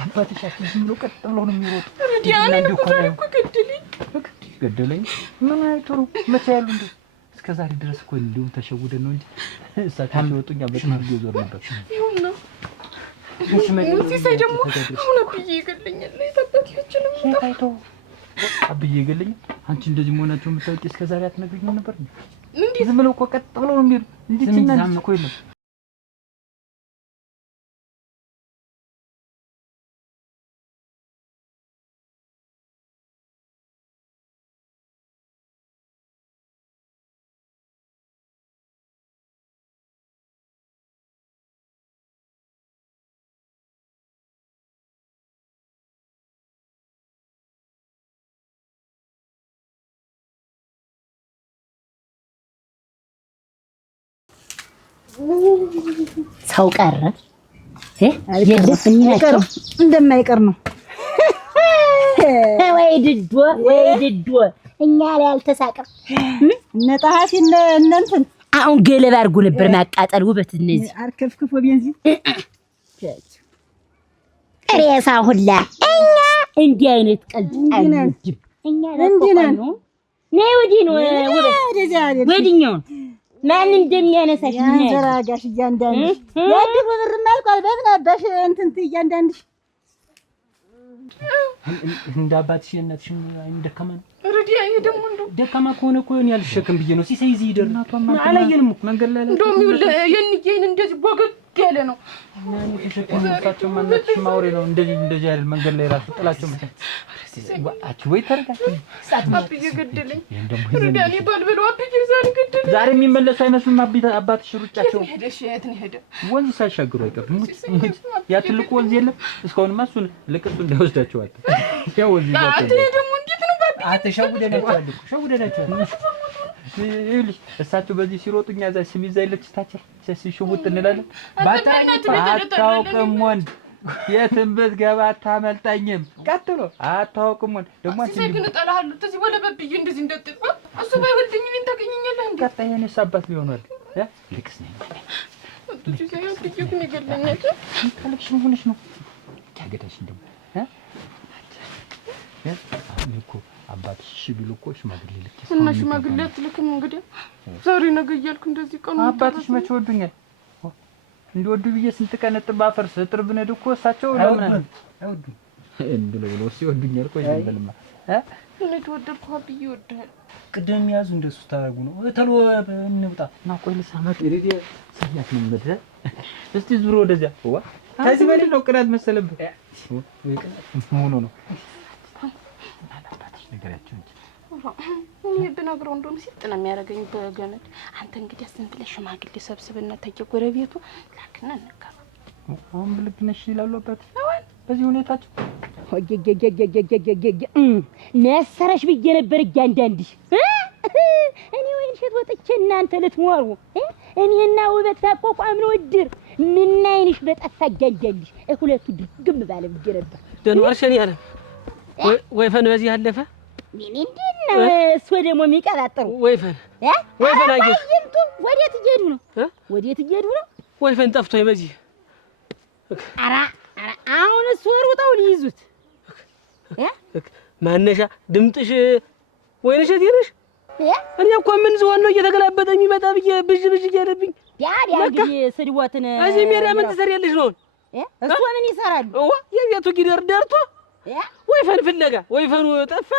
አባትሻችን ዝም ብሎ ቀጥ ብሎ ነው የሚሮጡ። ዲያኔ እኮ ዛሬ እኮ ገደለኝ ምን አይተሩ መቼ ያሉ እንዴ እስከ ዛሬ ድረስ እኮ እንዲሁም ተሸውደን ነው እንጂ እሳቸው ሲወጡኛ በጣም ይዞር ነበር። ይሁንና ሲሳይ ደግሞ አሁን አብዬ ይገለኛል። ለታባትሽንም ታይቶ አብዬ ይገለኛል። አንቺ እንደዚህ መሆናቸው የምታውቂ እስከ ዛሬ አትነግሪኝ ነበር እንዴ? ዝም ብለው እኮ ቀጥ ብሎ ነው የሚሄዱ እንዴ ትናንት እኮ የለም ሰው ቀረ የለም እንደማይቀር ነው። ወይ ድዶ እኛ ላይ አልተሳቀም። ነጣሃሽ እንትን አሁን ገለባ አድርጎ ነበር ማቃጠል ውበት እነዚህ አርከፍክፎ ቤንዚን ሬሳ ሁላ እኛ እንዲህ አይነት ቀልድ አንወድም። እኛ ነው ነይ ወዲህ ነው ወዲኛው ማን እንደሚያነሳሽ ያንዘራጋሽ እያንዳንድሽ ያድሩ ብር ማልቋል በብናባሽ እንትን እያንዳንድሽ እንደ አባትሽ እናትሽ እንደከማ ነው። ረዲያ ይሄ ደግሞ እንደው ደካማ ከሆነ እኮ እኔ አልሸከም ብዬ ነው። ሲሳይ እዚህ ይደር እናቷማ አላየንም እኮ መንገድ ላይ እንደውም የንጌን እንደዚህ ቦገግ ያለ ነው። ማን ተሸከምሳቸው ማንነትሽ ማውሬ ነው። እንደዚህ አይደል መንገድ ላይ ራሱ ጥላቸው መጣ። አቺ ወይ ተረጋግጥ አብዬ ገደለኝ። ረዲያ እኔ ባልበለው አብዬ ዛሬ ገደለኝ። ዛሬ የሚመለሱ አይመስሉም። አባትሽ ሩጫቸው የት ነው ሄደ? ወንዝ ሳይሻገሩ አይቀርም። ያ ትልቁ ወንዝ የለም እስካሁንማ እሱን ልቅሱ እንዳይወስዳቸዋል። ያ ወንዝ አንተ ደግሞ እንዴት ነው ባቢ አትሸውደናቸዋል እኮ ሸውደናቸዋል። ይኸውልሽ እሳቸው በዚህ ሲሮጡኛ እዛ ስም ይዛ የለች ታችር ሲሽውጥ እንላለን። ባታውቅም ወንድ የትም ብትገባ አታመልጠኝም። ቀጥሎ አታውቅም ወን ደግሞ ሲሰይ ግን እጠላሃለሁ። ተዚህ ወለ በብዬ እንደዚህ እንደጥፋ እሱ ባይወልድኝ እኔን ታገኘኛለህ እንዴ? ቀጣይ የኔ አባት ሊሆናል ልክስ ነኝ እሱ ሲሰይ አጥቂው ግን ይገለኛል። ካልክሽ ምን ሆነሽ ነው ታገዳሽ እንደው እኮ አባትሽ እሺ ቢሉ እኮ ሽማግሌ ልክ እና ሽማግሌ አትልክም እንግዲህ ዛሬ ነገ እያልክ እንደዚህ ቀኑ አባትሽ መቼ ወዱኛል? እንዲወዱ ብዬ ስንት ቀን ጥባ ፈርስ ጥር ብነድ እኮ እሳቸው ለምን አይወዱም እንድለው ብለው ሲወዱኛል። ቆይ እንበልማ እኔ ተወደድኩ ብዬ ወደሃል። ቅደም ያዙ እንደሱ ታረጉ ነው ተሎ እንውጣ እና ቆይ ልሳመት ይሪዲ ሰያት ነው ምድረ እስቲ ዙሮ ወደዚያ ዋ ከዚህ በላይ ነው ቅናት መሰለብህ ወይ ቅናት ሆኖ ነው አባትሽ ነገራቸው እንጂ እኔ ብነግረው እንደውም ሲጥ ነው የሚያደርገኝ በገመድ። አንተ እንግዲህ ዝም ብለህ ሽማግሌ ሰብስብና ተየጎረቤቱ ላክና እንጋባ። አሁን ብልግነሽ ይላሉ አባት በዚህ ሁኔታቸው ነሰረሽ ብዬ ነበር እያንዳንድሽ እኔ ወይን ሸት ወጥቼ እናንተ ልትሞሩ እኔና ውበት ታቋቋም ነው እድር ምን አይንሽ በጠፋ እያንዳንድሽ ሁለቱ ድግም ባለ ብዬ ነበር። ደንዋርሸን ያለ ወይፈን በዚህ አለፈ ምን እንደነው እሱ ደግሞ የሚቀጣጥሩ ወይፈን አየሽ ወዴት እየሄዱ ነው? ወዴት እየሄዱ ነው? ወይፈን ጠፍቶኝ በዚህ ኧረ አሁን እሱ ወርውጠው ሊይዙት ማነሻ ድምጥሽ ወይንሸት ይነሽ እኔ እኮ ምን ዝሆን ነው እየተገላበጠ የሚመጣ ብዬ ብዥ እያለብኝ ያ እንግዲህ ስድቦትን እዚህ ሜዳ ምን ትሰሪያለሽ ነው? እሱ ምን ይሰራሉ? የቤቱ ጊደር ደርቶ ወይፈን ፍለጋ ወይፈኑ ጠፋ።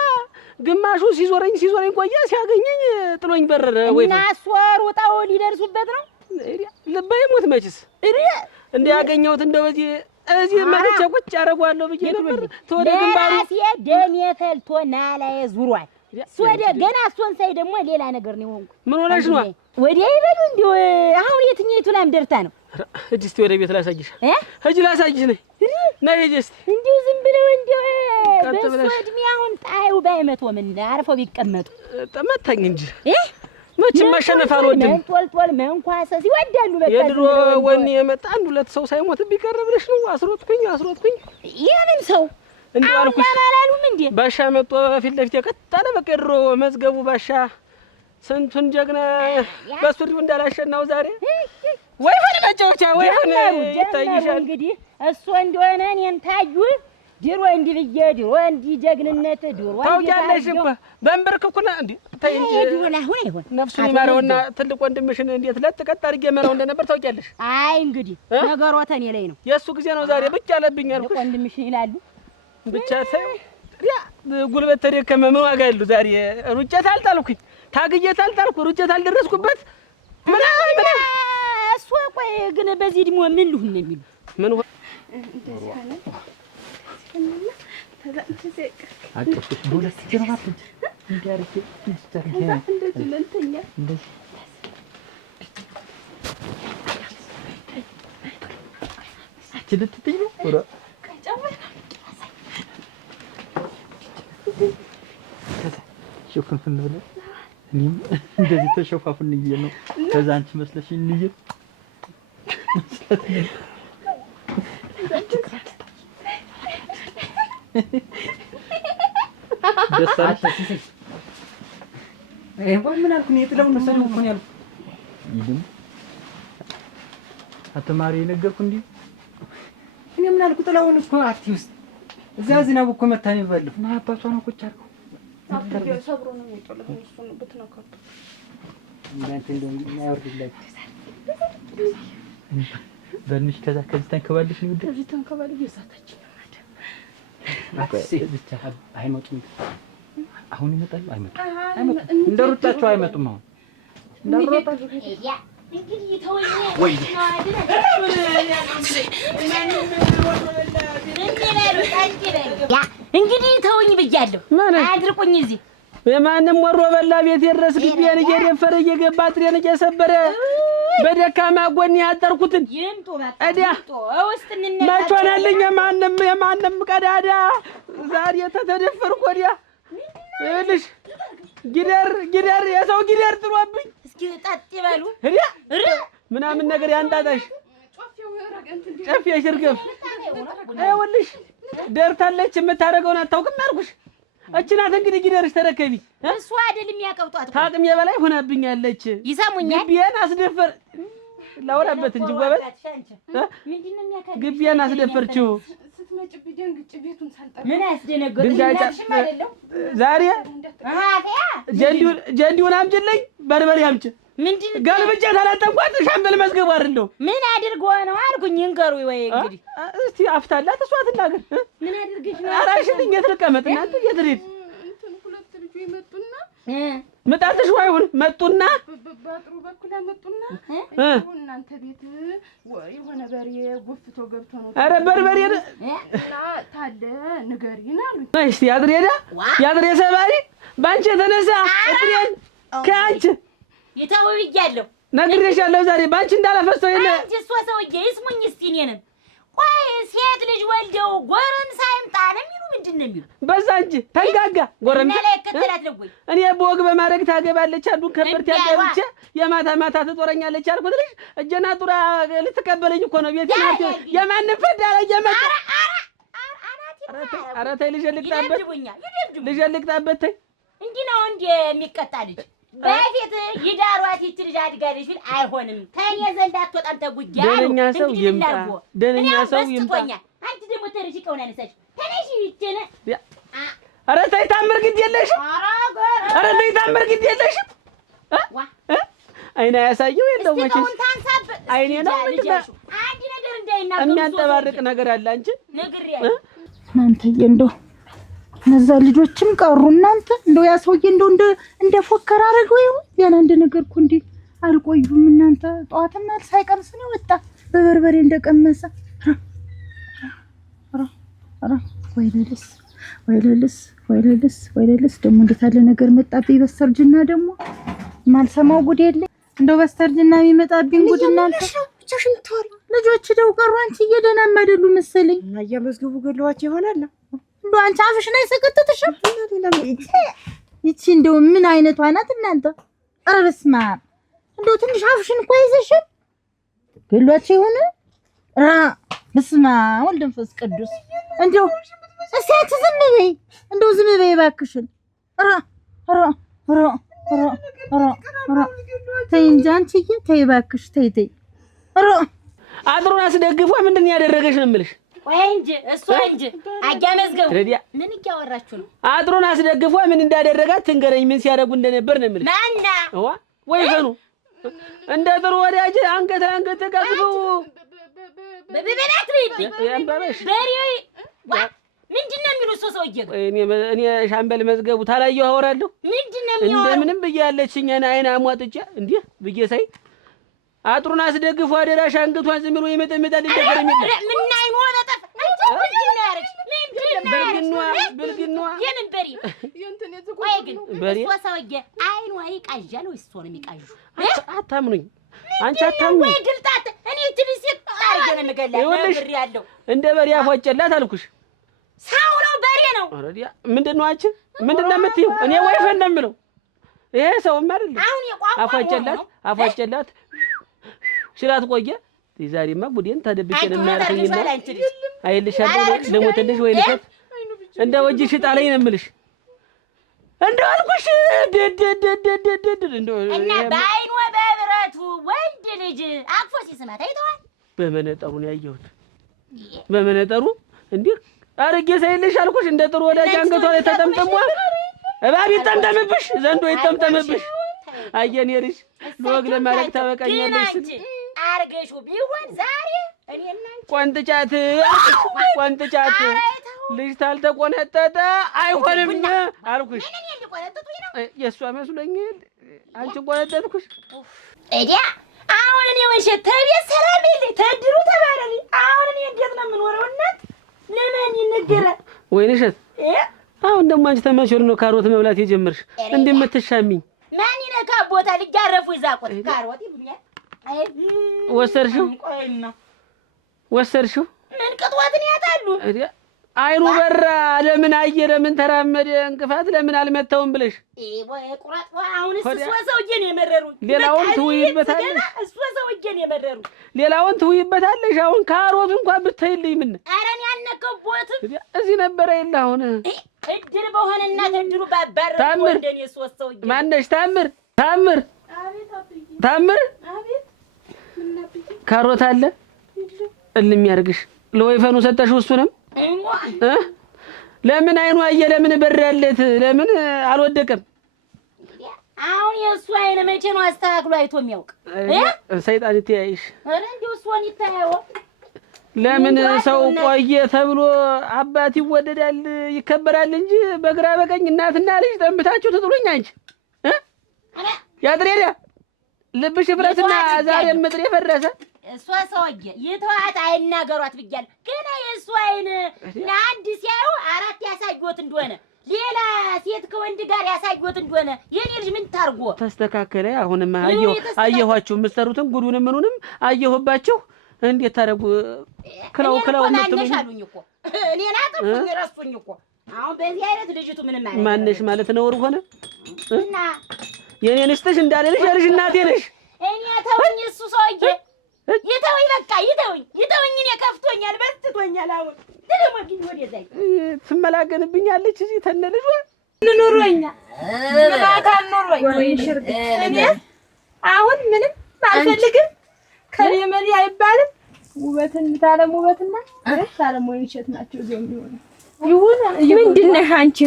ግማሹ ሲዞረኝ ቆየ ሲያገኘኝ ጥሎኝ በረረ። ወይፈን እና እሱ ወርውጠው ሊደርሱበት ነው። ልባይ ሞት መችስ እንደ ያገኘሁት እንደው እዚህ ማለት ቁጭ አደርገዋለሁ ብዬ ነበር። ተወደ ግንባሩ ደም የፈልቶ ናላየ ዙሯል። ወደ ገና እሱን ሳይ ደግሞ ሌላ ነገር ነው የሆንኩ። ምን ሆነሽ ነው? ወደ ይበሉ እንደው አሁን የትኛይቱ ላምደርታ ነው? እጅ እስቲ ወደ ቤት ላሳይሽ። እጅ ላሳይሽ ነይ እጅ እስቲ እንደው ዝም ብለው እንደው በሱ እድሜ አሁን ጣዩ ባይመቶ ምን አርፈው ቢቀመጡ ተመታኝ እንጂ መቼም ማሸነፍ አልወድም። መንጦልጦል መንኳሰስ ይወዳሉ። በቃ የድሮ ወኔ የመጣ አንድ ሁለት ሰው ሳይሞት ቢቀር ብለሽ ነው? አስሮጥኩኝ የምን ሰው እንደው አልኩሽ። አላሉም እንዴ? ባሻ መጥቶ ፊት ለፊት የቀጣለ በቃ የድሮ መዝገቡ ባሻ ስንቱን ጀግና በሱሪው እንዳላሸናው ዛሬ ወይፈን መጫወቻ ወይፈን ይታይሻል። እንግዲህ እሱ እንደሆነ እኔን ታዩ ድሮ እንዲህ ብዬ ድሮ እንዲህ ጀግንነት ድሮ ታውቂያለሽ እኮ በእንበርክኩና እንዴ ታይ እንጂ አሁን አይሆን ነፍሱን ይማረውና ትልቅ ወንድምሽን እንዴት ለጥቀጥ አድርጌ መራው እንደነበር ታውቂያለሽ። አይ እንግዲህ ነገሩ ተኔ ላይ ነው። የእሱ ጊዜ ነው ዛሬ ብቻ አለብኝ አልኩሽ። ወንድምሽን ይላሉ ብቻ ታዩ ያ ጉልበት ተደከመ ምን ዋጋ ያለው ዛሬ ሩጨት አልጣልኩኝ ታግየት አልጣልኩ ሩጨት አልደረስኩበት ምን እሱ ቆይ ግን በዚህ እድሜ ምን ልሁን ነው የሚሉ ምን አጥፍሽ ሁለት ጀራፍ እንዲያርክ ይስተርገ እንደዚህ ለንተኛ እንደዚህ አትልትጥኝ ነው ወራ ሹፍን ብለ እኔም እንደዚህ ተሸፋፍን ይየ ነው ከዛ አንቺ መስለሽ እንይ ደሳሽ ሲሰይ ምን አልኩኝ? የጥለው ነው ሰው እኮ ነው ያልኩ። ይድም አተማሪ ነገርኩ እንዴ እኔ ምን አልኩ? ጥላውን እኮ አርቲስት እዛ ዝናብ እኮ መታኝ ይባል እና አባቷ ነው ቁጭ አልኩ። አጥቂው ሰብሮ ነው የሚጠለው እሱን ብትነካው እናንተ እንደው ያወርድላችሁ በልሽ ከዛ ከዚህ ተንከባልሽ ነው ከዚህ ተንከባልሽ የሳታች ብቻ አይመጡም። አሁን ይመጣሉ። አይመጡም። እንደሩጣቸው አይመጡም። አሁን እንደሩጣቸው እንግዲህ ተወኝ ወይ እንግዲህ ተወኝ ብያለሁ። አድርቁኝ እዚህ የማንም ወሮ በላ ቤት የድረስ ግቢያን እየደፈረ እየገባ ጥሬን እየሰበረ በደካማ ጎን ያጠርኩትን ይምጡ አዲያ ማቾናለኝ የማንም ቀዳዳ ዛሬ ተደፈርኩ። ወዲያ እልሽ ጊደር የሰው ጊደር ጥሮብኝ እስኪ ጣጥ ይበሉ ምናምን ነገር ያንጣጣሽ ጨፌ ሽርገፍ ይኸውልሽ ደርታለች የምታደርገውን አታውቅም አልኩሽ። እቺ ናት እንግዲህ ጊደርሽ ተረከቢ። እሱ አይደል የሚያቀብጧት ታቅሜ በላይ ሆናብኛለች። ይሰሙኛል። ግቢዬን አስደፈር ላውራበት እንጂ ጎበዝ ግቢዬን አስደፈርችው። ስትመጭብኝ ደንግጬ ቤቱን ሳልጠራ ምን ያስደነግጥሽ አይደለም። ዛሬ ጀንዲውን አምጪልኝ፣ በርበሬ አምጪ። ምንድን ገልብጬ ተላጠንኳት። ሻምበል መዝገቡ አይደለሁ ምን አድርጎ ነው አልኩኝ። እንገሩ ወይ እንግዲህ እስቲ አፍታላት እሷ ትናገር። ምን አድርገሽ ነው? አራሽልኝ። የት ልቀመጥ እናንተ? የት ልሂድ? እንትን ሁለት ልጆች መጡና ምጣትሽ አይሁን መጡና በአጥሩ በኩል መጡና እናንተ ቤት የሆነ በሬ ጎፍቶ ገብቶ ነው። ኧረ በርበሬ እና ታለ ንገሪን አሉኝ። እስቲ ያድሬ ሰባሪ ባንቺ የተነሳ እጥሬን ከአንቺ ይተውብያለሁ ነግሬሻለሁ። ዛሬ ባንቺ እንዳላፈሰው የለ አንቺ እሷ ሰውዬ ይስሙኝ እስቲ እኔንም። ቆይ ሴት ልጅ ወልደው ጎረምሳ ይምጣ ነው የሚሉ ምንድን ነው የሚሉ? በዛ እንጂ ተንጋጋ ጎረምሳ ላይ ከተላት ነው ወይ? እኔ በወግ በማድረግ ታገባለች አንዱን ከብርት ያገብቼ የማታ ማታ ትጦረኛለች አልኩት ልጅ እጀና ጡራ ልትቀበለኝ እኮ ነው ቤት ናት። የማን ፈዳ ላይ የመጣ ኧረ ተይ ልጅ ልቅጣበት ተይ። እንዲህ ነው እንዴ የሚቀጣ ልጅ? በፊት ይዳሯት ይች ልጅ አድጋለች ቢል አይሆንም። ከእኔ ዘንድ አትወጣም ተጉያ አሉ። ደነኛ ሰው ይምጣ፣ ደነኛ ሰው ይምጣ። አንቺ ደግሞ ተረጂ ከሆነ አነሳሽ ተነሽ ይችነ ኧረ ተይ ታምር ግድ የለሽም። ኧረ ተይ ታምር ግድ የለሽም። አይና ያሳየው የለው መቼስ አይኔ ነው አንድ ነገር እንዳይናገሩ የሚያንጠባርቅ ነገር አለ። አንቺ ነግሬያለሁ። እናንተዬ እንደው እነዛ ልጆችም ቀሩ። እናንተ እንደው ያ ሰውዬ እንደው እንደ ፎከር አደረገው ይሁን ያለ አንድ ነገር እኮ እንዴ አልቆዩም። እናንተ ጠዋትም ሳይቀምስ ነው ወጣ በበርበሬ እንደቀመሰ ወይለልስ ደግሞ እንዴት ያለ ነገር መጣብኝ በስተርጅና። ደግሞ ማልሰማው ጉድ የለኝ እንደው በስተርጅና የሚመጣብኝ ጉድ። እናንተ ብቻሽን ተዋል ልጆች ደው ቀሩ። አንቺ እየደናም አይደሉ መሰለኝ እና እያመዝገቡ ገለዋቸው ይሆናል። እንደው አንቺ አፍሽ ላይ ሰቀጥተሽ ይቺ እንደው ምን አይነቷ ናት እናንተ? ኧረ በስመ አብ እንደው ትንሽ አፍሽን እኮ ይዘሽን ገሏቸው ይሆነ በስመ አብ ወልድ መንፈስ ቅዱስ። እንደው እስኪ አንቺ ዝም በይ፣ እንደው ዝም በይ እባክሽን። ተይ እንጂ አንቺዬ ተይ እባክሽ ተይ። አጥሩን አስደግፎ ምንድን ነው ያደረገሽ ነው የምልሽ? ቆይ እንጂ እሷ እንጂ አያመዝገቡ ምን እያወራችሁ ነው? አጥሩን አስደግፎ ምን እንዳደረጋት ትንገረኝ። ምን ሲያደርጉ እንደነበር ነው የምልሽ። ማና ወይ ፈኑ እንደ ጥሩ ወዳጅ አንገት ተጋግፈው በበላት ያንባበሽ በሬ ምንድን ነው የሚሉ ሰውዬ? እኔ ሻምበል መዝገቡ ታላየው አወራለሁ። ምንድን ነው የሚያወራው? እንደምንም ብዬ ያለችኝ አይና አሟጥጬ እንዴ ብዬ ሳይ አጥሩን አስደግፎ አደራሽ አንገቷን ዝም ብሎ ይመጠመጣል እንደገር የሚል ምን አይኑ ወጣፍ ምንድን ነው ያረግሽ? ብልግናዋ የምን በሬ የእንትን ቆይ ግን እሷ ሰውዬ አይኑ ይቃዣል ወይስ እሷ ነው የሚቃዡ? አታምኑኝ አንቺ አታምኑኝ። ወይ ግልጣት እኔ ትብስ ታርገ ነው የምገላት ነብር ያለው እንደ በሬ አፏጨላት አልኩሽ። ሰው ነው በሬ ነው? አረዲያ ምንድነው አንቺ ምንድነው የምትይው? እኔ ወይፈን ነው የምለው። ይሄ ሰውም አይደለም። አፏጨላት ሽራት ቆየ። ዛሬማ ጉዴን ተደብቄ ነው የሚያርፈኝና አይልሻለሁ ለሞተልሽ ወይ ልከት እንደ ወጅሽ ጣለኝ ነው የምልሽ። እንደው አልኩሽ እና በአይኑ በብረቱ ወንድ ልጅ አቅፎ ሲስማት አይተዋል። በመነጠሩ ነው ያየሁት። በመነጠሩ እንዴ አርጌ ሳይልሽ አልኩሽ። እንደ ጥሩ ወዳጅ አንገቷ ላይ ተጠምጥሟ እባብ ይጠምጠምብሽ፣ ዘንዶ ይጠምጠምብሽ። አየኔ ልጅ ለወግ ለማለት ታበቃኛለሽ። አርገሹ ቢሆን ዛሬ እኔና ቆንጥጫት ልጅ ታልተቆነጠጠ አይሆንም አልኩሽ። የእሷ መስሎኝ አንቺ ቆነጠጥኩሽ። እዲያ አሁን እኔ ወይሽ ተቤት ሰላም የለኝ ተድሩ ተባረሪ። አሁን እኔ እንዴት ነው የምኖረው? እናት ለማን ይነገራል? ወይንሸት አሁን ደግሞ አንቺ ተመቸር ነው ካሮት መብላት የጀመርሽ እንደምትሻሚኝ? ማን ይነካ ቦታ ልጃረፉ ይዛቆት ካሮት ይብኛል። ወሰርሽው ምን ቅጥዋትን ያጣሉ? አይኑ በራ ለምን አየ ለምን ተራመደ እንቅፋት ለምን አልመታውም ብለሽ ወይ ቁራጥ አሁንስ እሱ ሰውዬ ነው የመረሩኝ ሌላውን ትውይበታለሽ እሱ ሰውዬ ነው የመረሩኝ ሌላውን ትውይበታለሽ አሁን ካሮት እንኳን ብትይልኝ ምን ኧረ እኔ አልነከቦትም እዚህ ነበር አይደል አሁን እድል በሆነና ተድሩ ባባረ ወንደኔ ሶስት ሰውዬ ማነሽ ታምር ታምር አቤት ካሮት አለ እልም ያርግሽ ለወይፈኑ ሰጠሽው እሱንም ለምን አይኑ አየ ለምን በራለት ለምን አልወደቀም አሁን የሱ አይነ መቼ ነው አስተካክሎ አይቶ የሚያውቅ ሰይጣን ይተያይሽ አረ እንደው እሱን ይታየው ለምን ሰው ቆየ ተብሎ አባት ይወደዳል ይከበራል እንጂ በግራ በቀኝ እናትና ልጅ ጠምታችሁ ትጥሉኝ አንቺ ያድሬዳ ልብሽ ፍረስና ዛሬ ምጥር የፈረሰ እሷ ሰውዬ የተዋት አይናገሯት ብያለሁ ገና የሱ አይን ለአንድ ሲያዩ አራት ያሳዩት እንደሆነ ሌላ ሴት ከወንድ ጋር ያሳዩት እንደሆነ የኔ ልጅ ምን ታርጎ ተስተካከለ አሁንማ አየኋችሁ የምትሰሩትን ጉዱንም ምኑንም አየሁባችሁ እንዴት ታረጉ ክላው ምትሉኝ እኮ እኔና አጥፉኝ ረሱኝ እኮ አሁን በዚህ አይነት ልጅቱ ምንም ማለት ማነሽ ማለት ነው ሆነ እና የኔን ስትሽ እንዳለልሽ ያልሽ እናቴ ነሽ እኔ ተውኝ እሱ ሰውዬ ይተውኝ በቃ ይተውኝ እኔ ከፍቶኛል በስቶኛል አሁን ደግሞ ግን ወዴት ላይ ትመላገንብኛለች እዚህ ተነልሽ ኑሮኛ ምናታ ኑሮኝ ወይ ሽርግ እኔ አሁን ምንም አልፈልግም ከየመሪ አይባልም ውበትን ታለም ውበትና ታለም ወይ እሸት ናቸው የሚሆኑ ይሁን ምንድነሽ አንቺ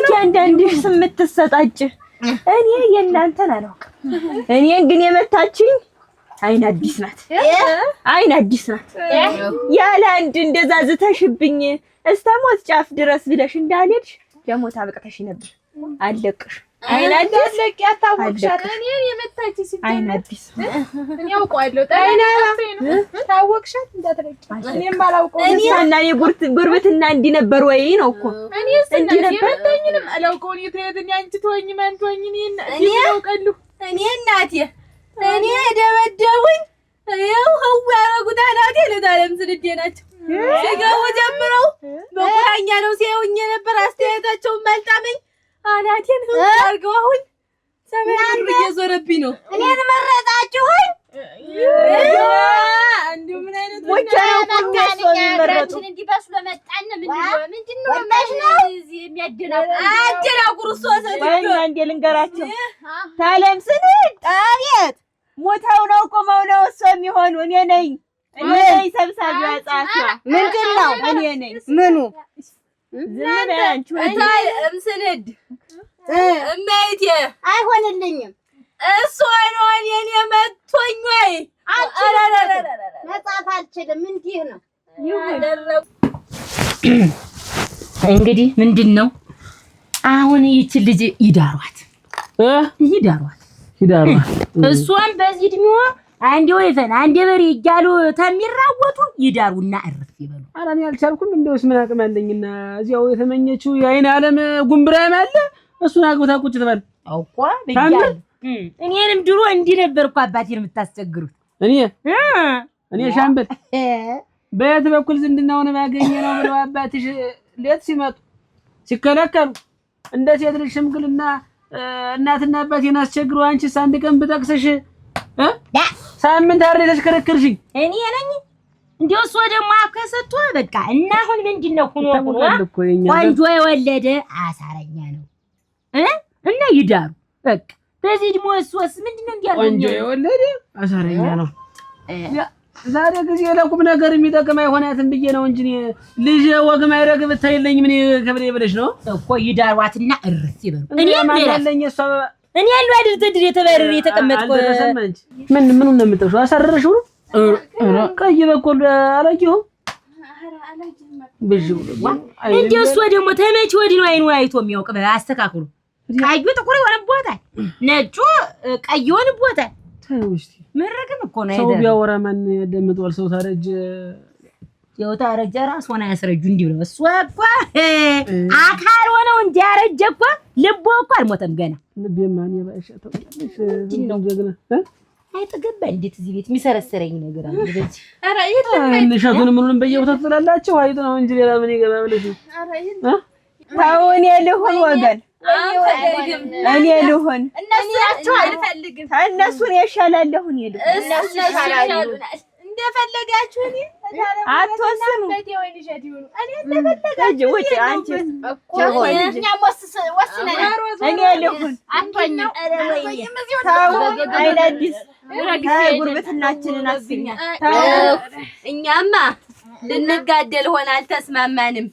እያንዳንድሽ ስምት ተሰጣጭ እኔ የእናንተን አላውቅም እኔን ግን የመታችኝ አይን አዲስ ናት ያለ አንድ እንደዛ ዝተሽብኝ እስተሞት ጫፍ ድረስ ብለሽ እንዳልሄድሽ ለሞት አብቅተሽ ነበር አለቅሽ አይን አዲስ ያታወቅሻት እኔን የመታች ሲታይ አይን አዲስ እኔ አውቀዋለሁ ታወቅሻት እንዳትረቂ እኔም ባላውቀው እና ጉርብትና እንዲህ ነበር ወይ ነው እኮ እኔስ እንዲህ ነበር ታኝንም አላውቀው እኔ ትሄድኝ አንቺ ተወኝ ማን ተወኝ እኔ አውቀለሁ እኔ እናቴ እኔ ደበደቡኝ ይኸው ህዋ ያረጉት አናቴ ለታለም ስልዴ ናቸው ሲገቡ ጀምረው በቁራኛ ነው ሲያዩኝ ነበር አስተያየታቸውን ባልጣመኝ አናቴን አርገው አሁን ሰማይ እየዞረብኝ ነው እኔን መረጣችሁኝ አንዱ ምን አይነት ወንጀራችን እንዲበስሉ መጣን ምንድነው እዚህ የሚያደናቁሩ ሶሰት እንዴ ልንገራቸው ታለም ስንል አቤት ሞታው ነው ቆመው ነው እሱ የሚሆኑ እኔ ነኝ ሰብሳቢዋ ጻፊዋ ምንድነው እኔ ነኝ ምኑ ዝም አንቺ እንታይ እምስንድ እመይቴ አይሆንልኝም እሱ አይሆን የኔ መጥቶኝ ወይ መጻፍ አልችልም እንዲህ ነው እንግዲህ ምንድነው አሁን ይቺ ልጅ ይዳሯት እሷን በዚህ እድሜዋ አንዴ ወይፈን አንዴ በሬ እያሉ ተሚራወጡ ይዳሩና እርፍ ይበሉ ኧረ እኔ አልቻልኩም እንደውስ ምን አቅም አለኝና እዚያው የተመኘችው የአይን ዓለም ጉምብራም አለ እሱን አግብታ ቁጭ ትበል አውቋ በእያለ እኔንም ድሮ እንዲህ ነበርኩ አባቴን የምታስቸግሩት እኔ ሻምበል በየት በኩል ዝንድናውን ባገኘ ነው ብለው አባትሽ ሌት ሲመጡ ሲከለከሉ እንደ ሴት ልጅ ሽምግልና እናትና አባቴን አስቸግሩ አንቺስ አንድ ቀን ብጠቅስሽ ሳምንት አሬ ተሽከረከርሽኝ እኔ ነኝ እንዴው እሱ ደግሞ አከሰቷ በቃ እና አሁን ምንድነው ሆኖ ቆንጆ የወለደ አሳረኛ ነው እና ይዳሩ በቃ በዚህ ደግሞ እሱስ ምንድነው እንዲያልኩኝ ቆንጆ የወለደ አሳረኛ ነው ዛሬ ጊዜ ለቁም ነገር የሚጠቅም አይሆናትም ብዬ ነው እንጂ ልጅ ወግ ማይረግ ብታይልኝ ምን ከብሬ ብለሽ ነው እኮ ይዳሯትና እርስ ይበሉ እኔ ማለኝ እሷ እኔ ያለው አይደል የተበረረ የተቀመጥኩ ምኑን ነው የምጠብሽው አሳረረሽው ነው ቀይ በቆሎ አላየሁ በጅው እንዴው እሱ ደግሞ ተመች ወዲ ነው አይኑ አይቶ የሚያውቅ አስተካክሉ ቀዩ ጥቁር ይሆንቦታል ነጩ ቀይ ይሆንቦታል ተውስቲ መረቅም እኮ ነው ሰው ቢያወራ ማን ያደምጠዋል ሰው ታረጀ ያው ታረጀ ራስ ሆነ ያስረጁ እንዲህ ነው እሱ እኮ አካል ሆነው እንዲያረጀ እኮ ልቦ እኮ አልሞተም ገና ልቤ ማን ይባሻ ተውልሽ ጀግና አይተገባ እንዴት እዚህ ቤት የሚሰረሰረኝ ነገር አለ በዚህ ኧረ የለም እንሻቱን ምኑን በየቦታው ትላላችሁ አይጥ ነው እንጂ ሌላ ምን ይገባ ብለሽ ታውን ያለሁን ወገን እኔ ልሁን እነሱ ናቸው አልፈልግም እነሱን ያሻላለሁን ይሉ እነሱ ይሻላሉ እንደፈለጋችሁ እኔ አትወስኑ እኔ እንደፈለጋችሁ ውጪ አንቺ እኛም ወስነናል እኔ ልሁን አንተኛው ታው አይላዲስ ጉርብትናችንን አስኛ እኛማ ልንጋደል ሆነ አልተስማማንም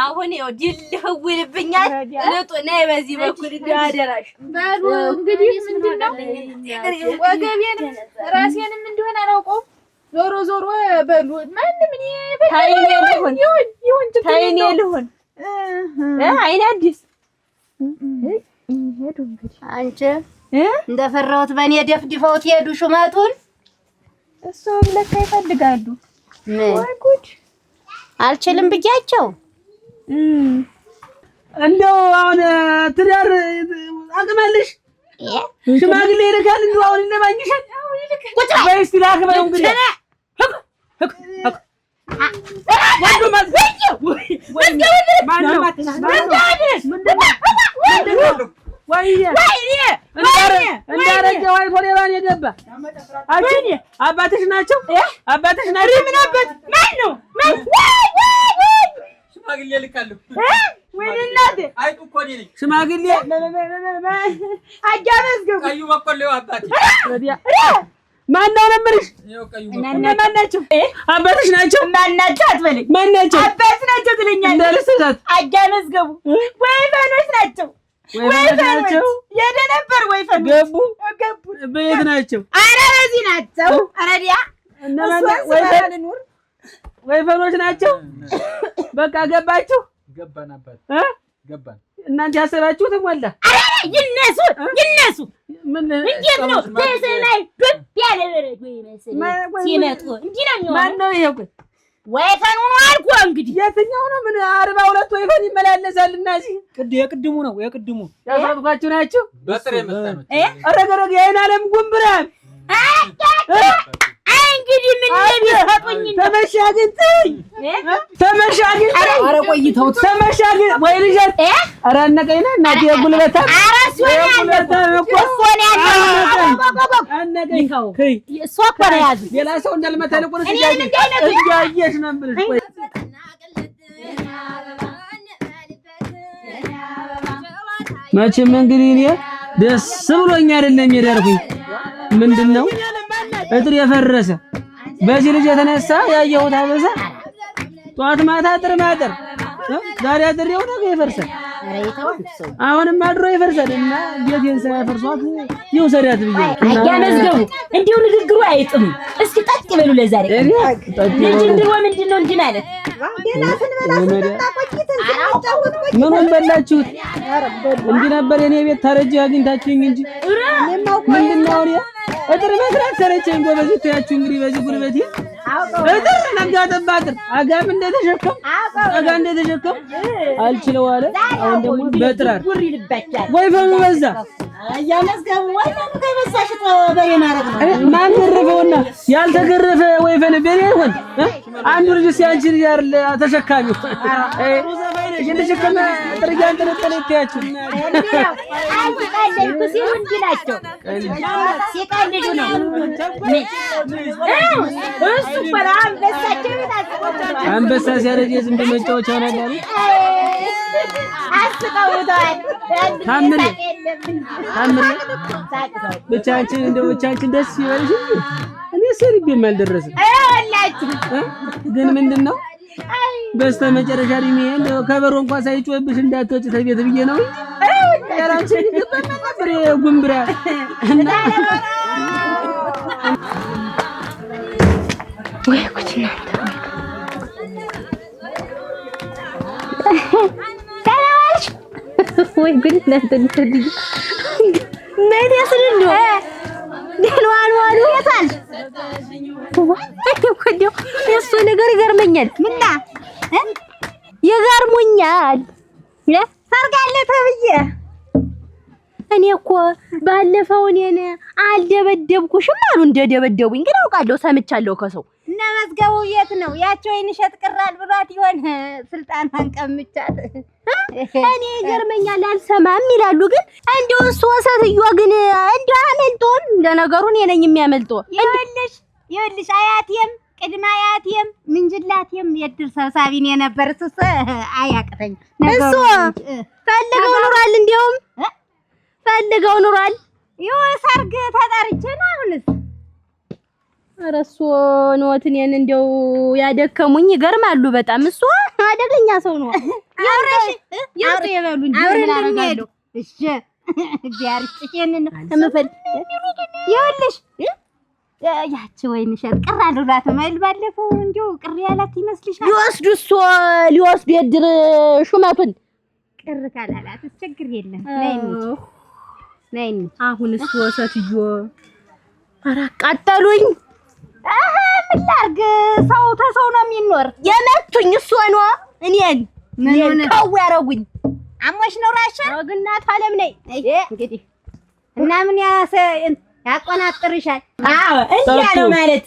አሁን ይኸው ድል ህውልብኛል ልጡ ነይ በዚህ በኩል አደራሽ ባሉ እንግዲህ ምንድነው ወገቤን ራሴንም እንደሆነ አላውቀውም ዞሮ ዞሮ በሉ ማንም እኔ ታይኔ ልሁን አይኔ አዲስ አንቺ እንደፈራሁት በእኔ ደፍድፈውት ሄዱ ሹመቱን እሱም ለካ ይፈልጋሉ ወይ ጉድ አልችልም ብያቸው እንደው አሁን ትዳር አቅመልሽ ሽማግሌ ይልካል እንደው አሁን እንደማኝሻል ቁጭ በይ እስቲ ላክበው እንግዲህ አባትሽ ናቸው አባትሽ ናቸው ምን አባት ማን ነው ሽማግሌ ልካለሁ ወይ እናቴ አይጡ እኮ ነኝ ሽማግሌ አጃበዝገው ቀዩ በቆለው አባቴ ወዲያ ማን ነው ነምርሽ ማን ናቸው አባትሽ ናቸው ማን ናቸው አትበለኝ ማን ናቸው አባት ናቸው ትለኛለህ እንደልሰታት አጃበዝገቡ ወይ ፈኖች ናቸው ወይ ፈኖች የደ ነበር ወይ ፈኖች ገቡ በየት ናቸው አረ በዚህ ናቸው አረዲያ እነማን ወይ ፈኖች ወይ ፈኖች ናቸው በቃ ገባችሁ ገባን አባት ገባን እናንተ ያሰባችሁት ሞላ ይነሱ ምን እንዴት ነው በሰላይ ግብ ያለ በረዶ ይመስል ሲመጡ እንዴ ነው ማን ነው ይሄው ወይፈኑ ነው አልኩ እንግዲህ የትኛው ነው ምን 42 ወይፈን ይመላለሳልና እዚህ የቅድሙ ነው የቅድሙ ያሳጥቷችሁ ናችሁ በጥሬ መጣነው አረገረገ የአይን ዓለም ጉምብራን እንግዲህ ምን እንደሚሰጡኝ ተመሻግንተኝ ተመሻግን ኧረ ቆይተው ተመሻግን ወይ ልጅ ኧረ አነቀኝና እናቴ ጉልበታ ኧረ ሶኒያ አነቀኝ ሶኮር ያዙ ሌላ ሰው እንዳልመታ ለቁርስ እያየሽ ነበር ወይ መቼም እንግዲህ እኔ ደስ ብሎኝ አይደለም የዳርኩኝ ምንድነው እጥር የፈረሰ በዚህ ልጅ የተነሳ ያየሁት አበሳ ጧት ማታ ጥር ማጥር ዛሬ አድሬው ነገ ይፈርሳል አሁንም አድሮ ይፈርሳልና ቤቴን ሳያፈርሷት ይውሰዳት ብዬ አያመዝገቡ እንዲሁ ንግግሩ አይጥም እስኪ ጠጥ ይበሉ ለዛሬ ምንድነው ምንድነው እንጂ ማለት ምኑን በላችሁት እንዲህ ነበር የኔ ቤት ታረጂ አግኝታችሁኝ እንጂ ምንድነው ነው እጥር መስራት ሰለቸኝ ጎበዝ ታያችሁ እንግዲህ በዚህ ጉልበቴ እጥር ነጋጠባ እጥር አጋም እንደተሸከም አጋ እንደተሸከም አልችለው አለ አሁን ደግሞ በጥራር ወይ ፈኑ በዛ ያመስገቡ ወይ ፈኑ ከበዛሽ በሬ ማረግ ነው ማን ገረፈውና ያልተገረፈ ወይ ፈኑ በሬ ይሆን አንዱ ልጅ ሲያንቺ ልጅ አይደል ተሸካሚው የተሸከመ ጥርጃን ተነጠለ ታያችሁ አይቀልኩ ሲሉ እንዲላቸው ሲቀልዱ ነው እሱ በራም በሳቸው አንበሳ ሲያረጅ ዝም በመጫወቻ ነው ያለው አስቀውታል ታምሪ ብቻችን እንደው ብቻችን ደስ ይበልሽ እኔ ሰሪቤም አልደረሰም አይወላችሁ ግን ምንድነው በስተመጨረሻ ሪሜ እንደው ከበሮ እንኳን ሳይጮህብሽ እንዳትወጪ ተቤት ብዬ ነው ያራንቺ ልገባና ነበር ጉምብራ እና ወይ ኩችና ታላሽ ወይ ጉድ እናንተ ልትልዩ ምን ያስልሉ ደልዋን ዋሉ የታል ወዲው እሱ ነገር ይገርመኛል ምና ይገርሙኛል ሰርጋለ ተብዬ እኔ እኮ ባለፈው እኔን አልደበደብኩሽም አሉ እንደደበደቡኝ ግን አውቃለሁ ሰምቻለሁ ከሰው እና መዝገቡ የት ነው ያቸው ይንሸት ቅራል ብሏት ይሆን ስልጣኗን ቀምቻት እኔ ይገርመኛል አልሰማም ይላሉ ግን እንደው እሱ ወሰትዮ ግን እንደው አመልጦም ለነገሩ እኔ ነኝ የሚያመልጠው ይኸውልሽ አያቴም ቅድመ አያቴም ምንጅላቴም የድር ሰብሳቢ ነው የነበር እሱ አያቅተኝ እሱ ፈልገው ኑሯል እንደውም ፈልገው ኑሯል የሰርግ ተጠርቼ ነው አሁንስ ኧረ እሱ ኖትኔን እንደው ያደከሙኝ ይገርማሉ በጣም እሱ አደገኛ ሰው ነው ያውረሽ ይበሉ እንጂ ምን አደርጋለሁ እሺ እግዚአብሔር ይስጥሽን ተመፈል ይኸውልሽ ያቺ ወይን ሸር ቅራል ብሏት ማይል ባለፈው እንደው ቅር ያላት ይመስልሻል ሊወስዱ የድር ሹመቱን ቅር ካላላት ችግር የለም ነይ አሁንስ ወሰትዮ ኧረ አቃጠሉኝ ምን ላድርግ ሰው ተሰው ነው የሚኖር የመቱኝ እሱ ነው እኔን ከው ያረጉኝ አሞሽ ነው ራሻ ወግናት አለም ነኝ እንግዲህ እና ምን ያቆናጥርሻል አዎ እንዲያ ነው ማለት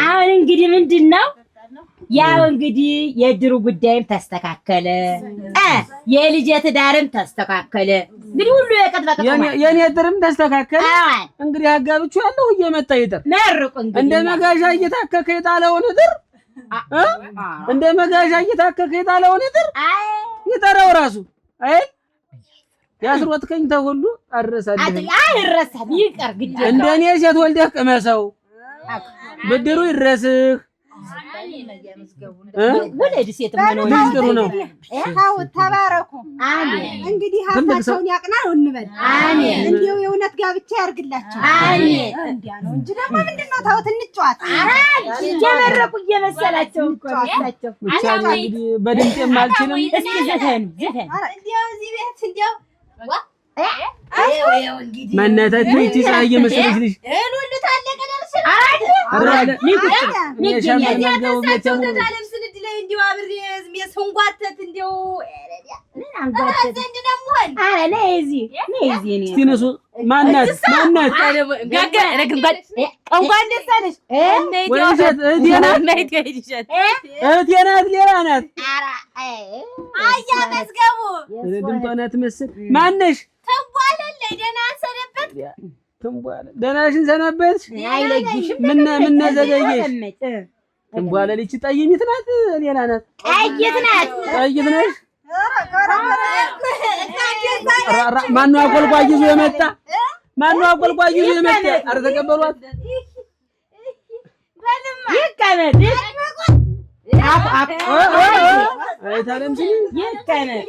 አሁን እንግዲህ ምንድነው ያው እንግዲህ የድሩ ጉዳይም ተስተካከለ የልጄ ትዳርም ተስተካከለ እንግዲህ ሁሉ የቀጥበቀ የኔ ድርም ተስተካከለ እንግዲህ አጋብቹ ያለው እየመጣ ይጥር መርቁ እንግዲህ እንደ መጋዣ እየታከከ የጣለውን ድር እንደ መጋዣ እየታከከ የጣለውን ድር ይጠራው ራሱ አይ ያስሮትከኝ ተሁሉ አረሳለኝ አይረሳም ይቀር ግድ እንደኔ ሴት ወልደህ ቅመሰው ብድሩ ይረስህ ወለድ ሴት ምን ነው ነው ታው ተባረኩ አሜን እንግዲህ ሀብታቸውን ያቅናው እንበል አሜን እንዲው የእውነት ጋብቻ ያርግላችሁ አሜን እንዲያ ነው እንጂ ደግሞ ምንድነው ታውት እንጫወት እየመረቁ እየመሰላቸው እኮ ናቸው እንግዲህ በድምጤም አልችልም እስኪ ዘፈን እንዲያው እዚህ ቤት እንዲያው ማናታችሁ እቺ ፀሐይ መስለሽ ልጅ ሁሉ ታለቀ ደርሰ አራለ ደህናሽን ሰነበት አይለግሽም ምን ዘገየሽ ትንቧለ ልጅ ጠይሚት ናት ሌላ ናት ጠይት ነሽ ማነው አቆልቋይ ይዞ የመጣ ኧረ ተቀበሏት ይቀመጥ አይታለም ሲል ይቀመጥ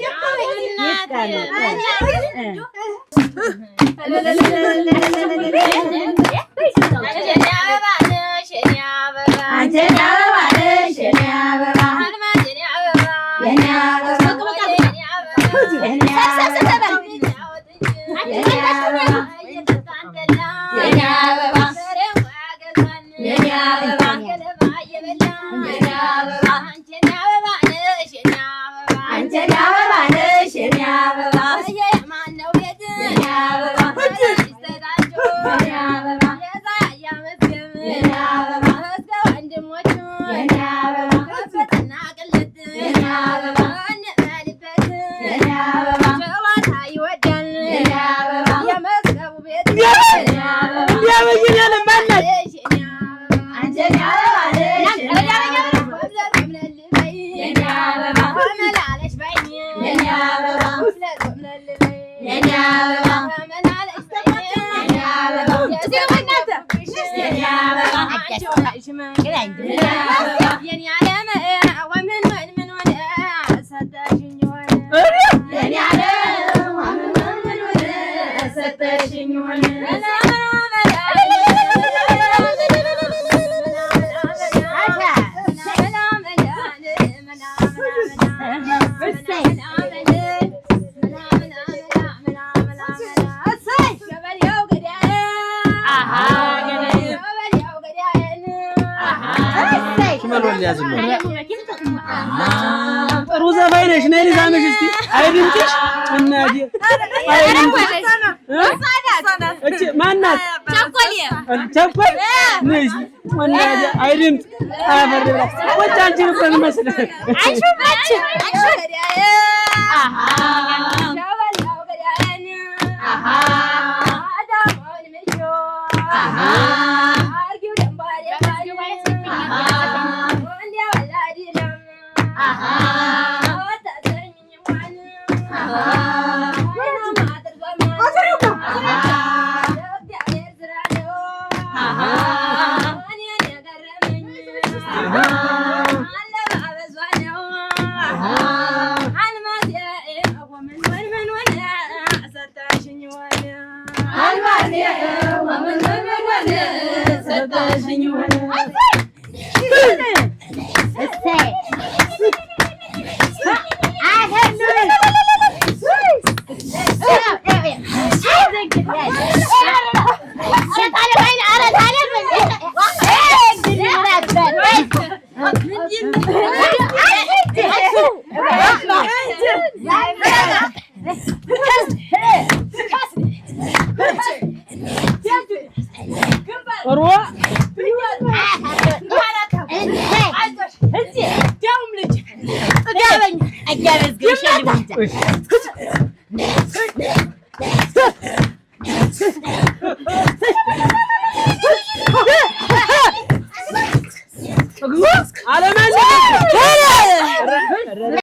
ጥሩ ዘፋኝ ነሽ። ነይ ልሳምሽ እስቲ። አይድምጥሽ እናቴ አይድምጥሽ። እቺ ማናት? ቸኮል ነይ እስቲ እናቴ አይድምጥ አፈር ብላ ወጣ። አንቺን እኮ ነው መስለህ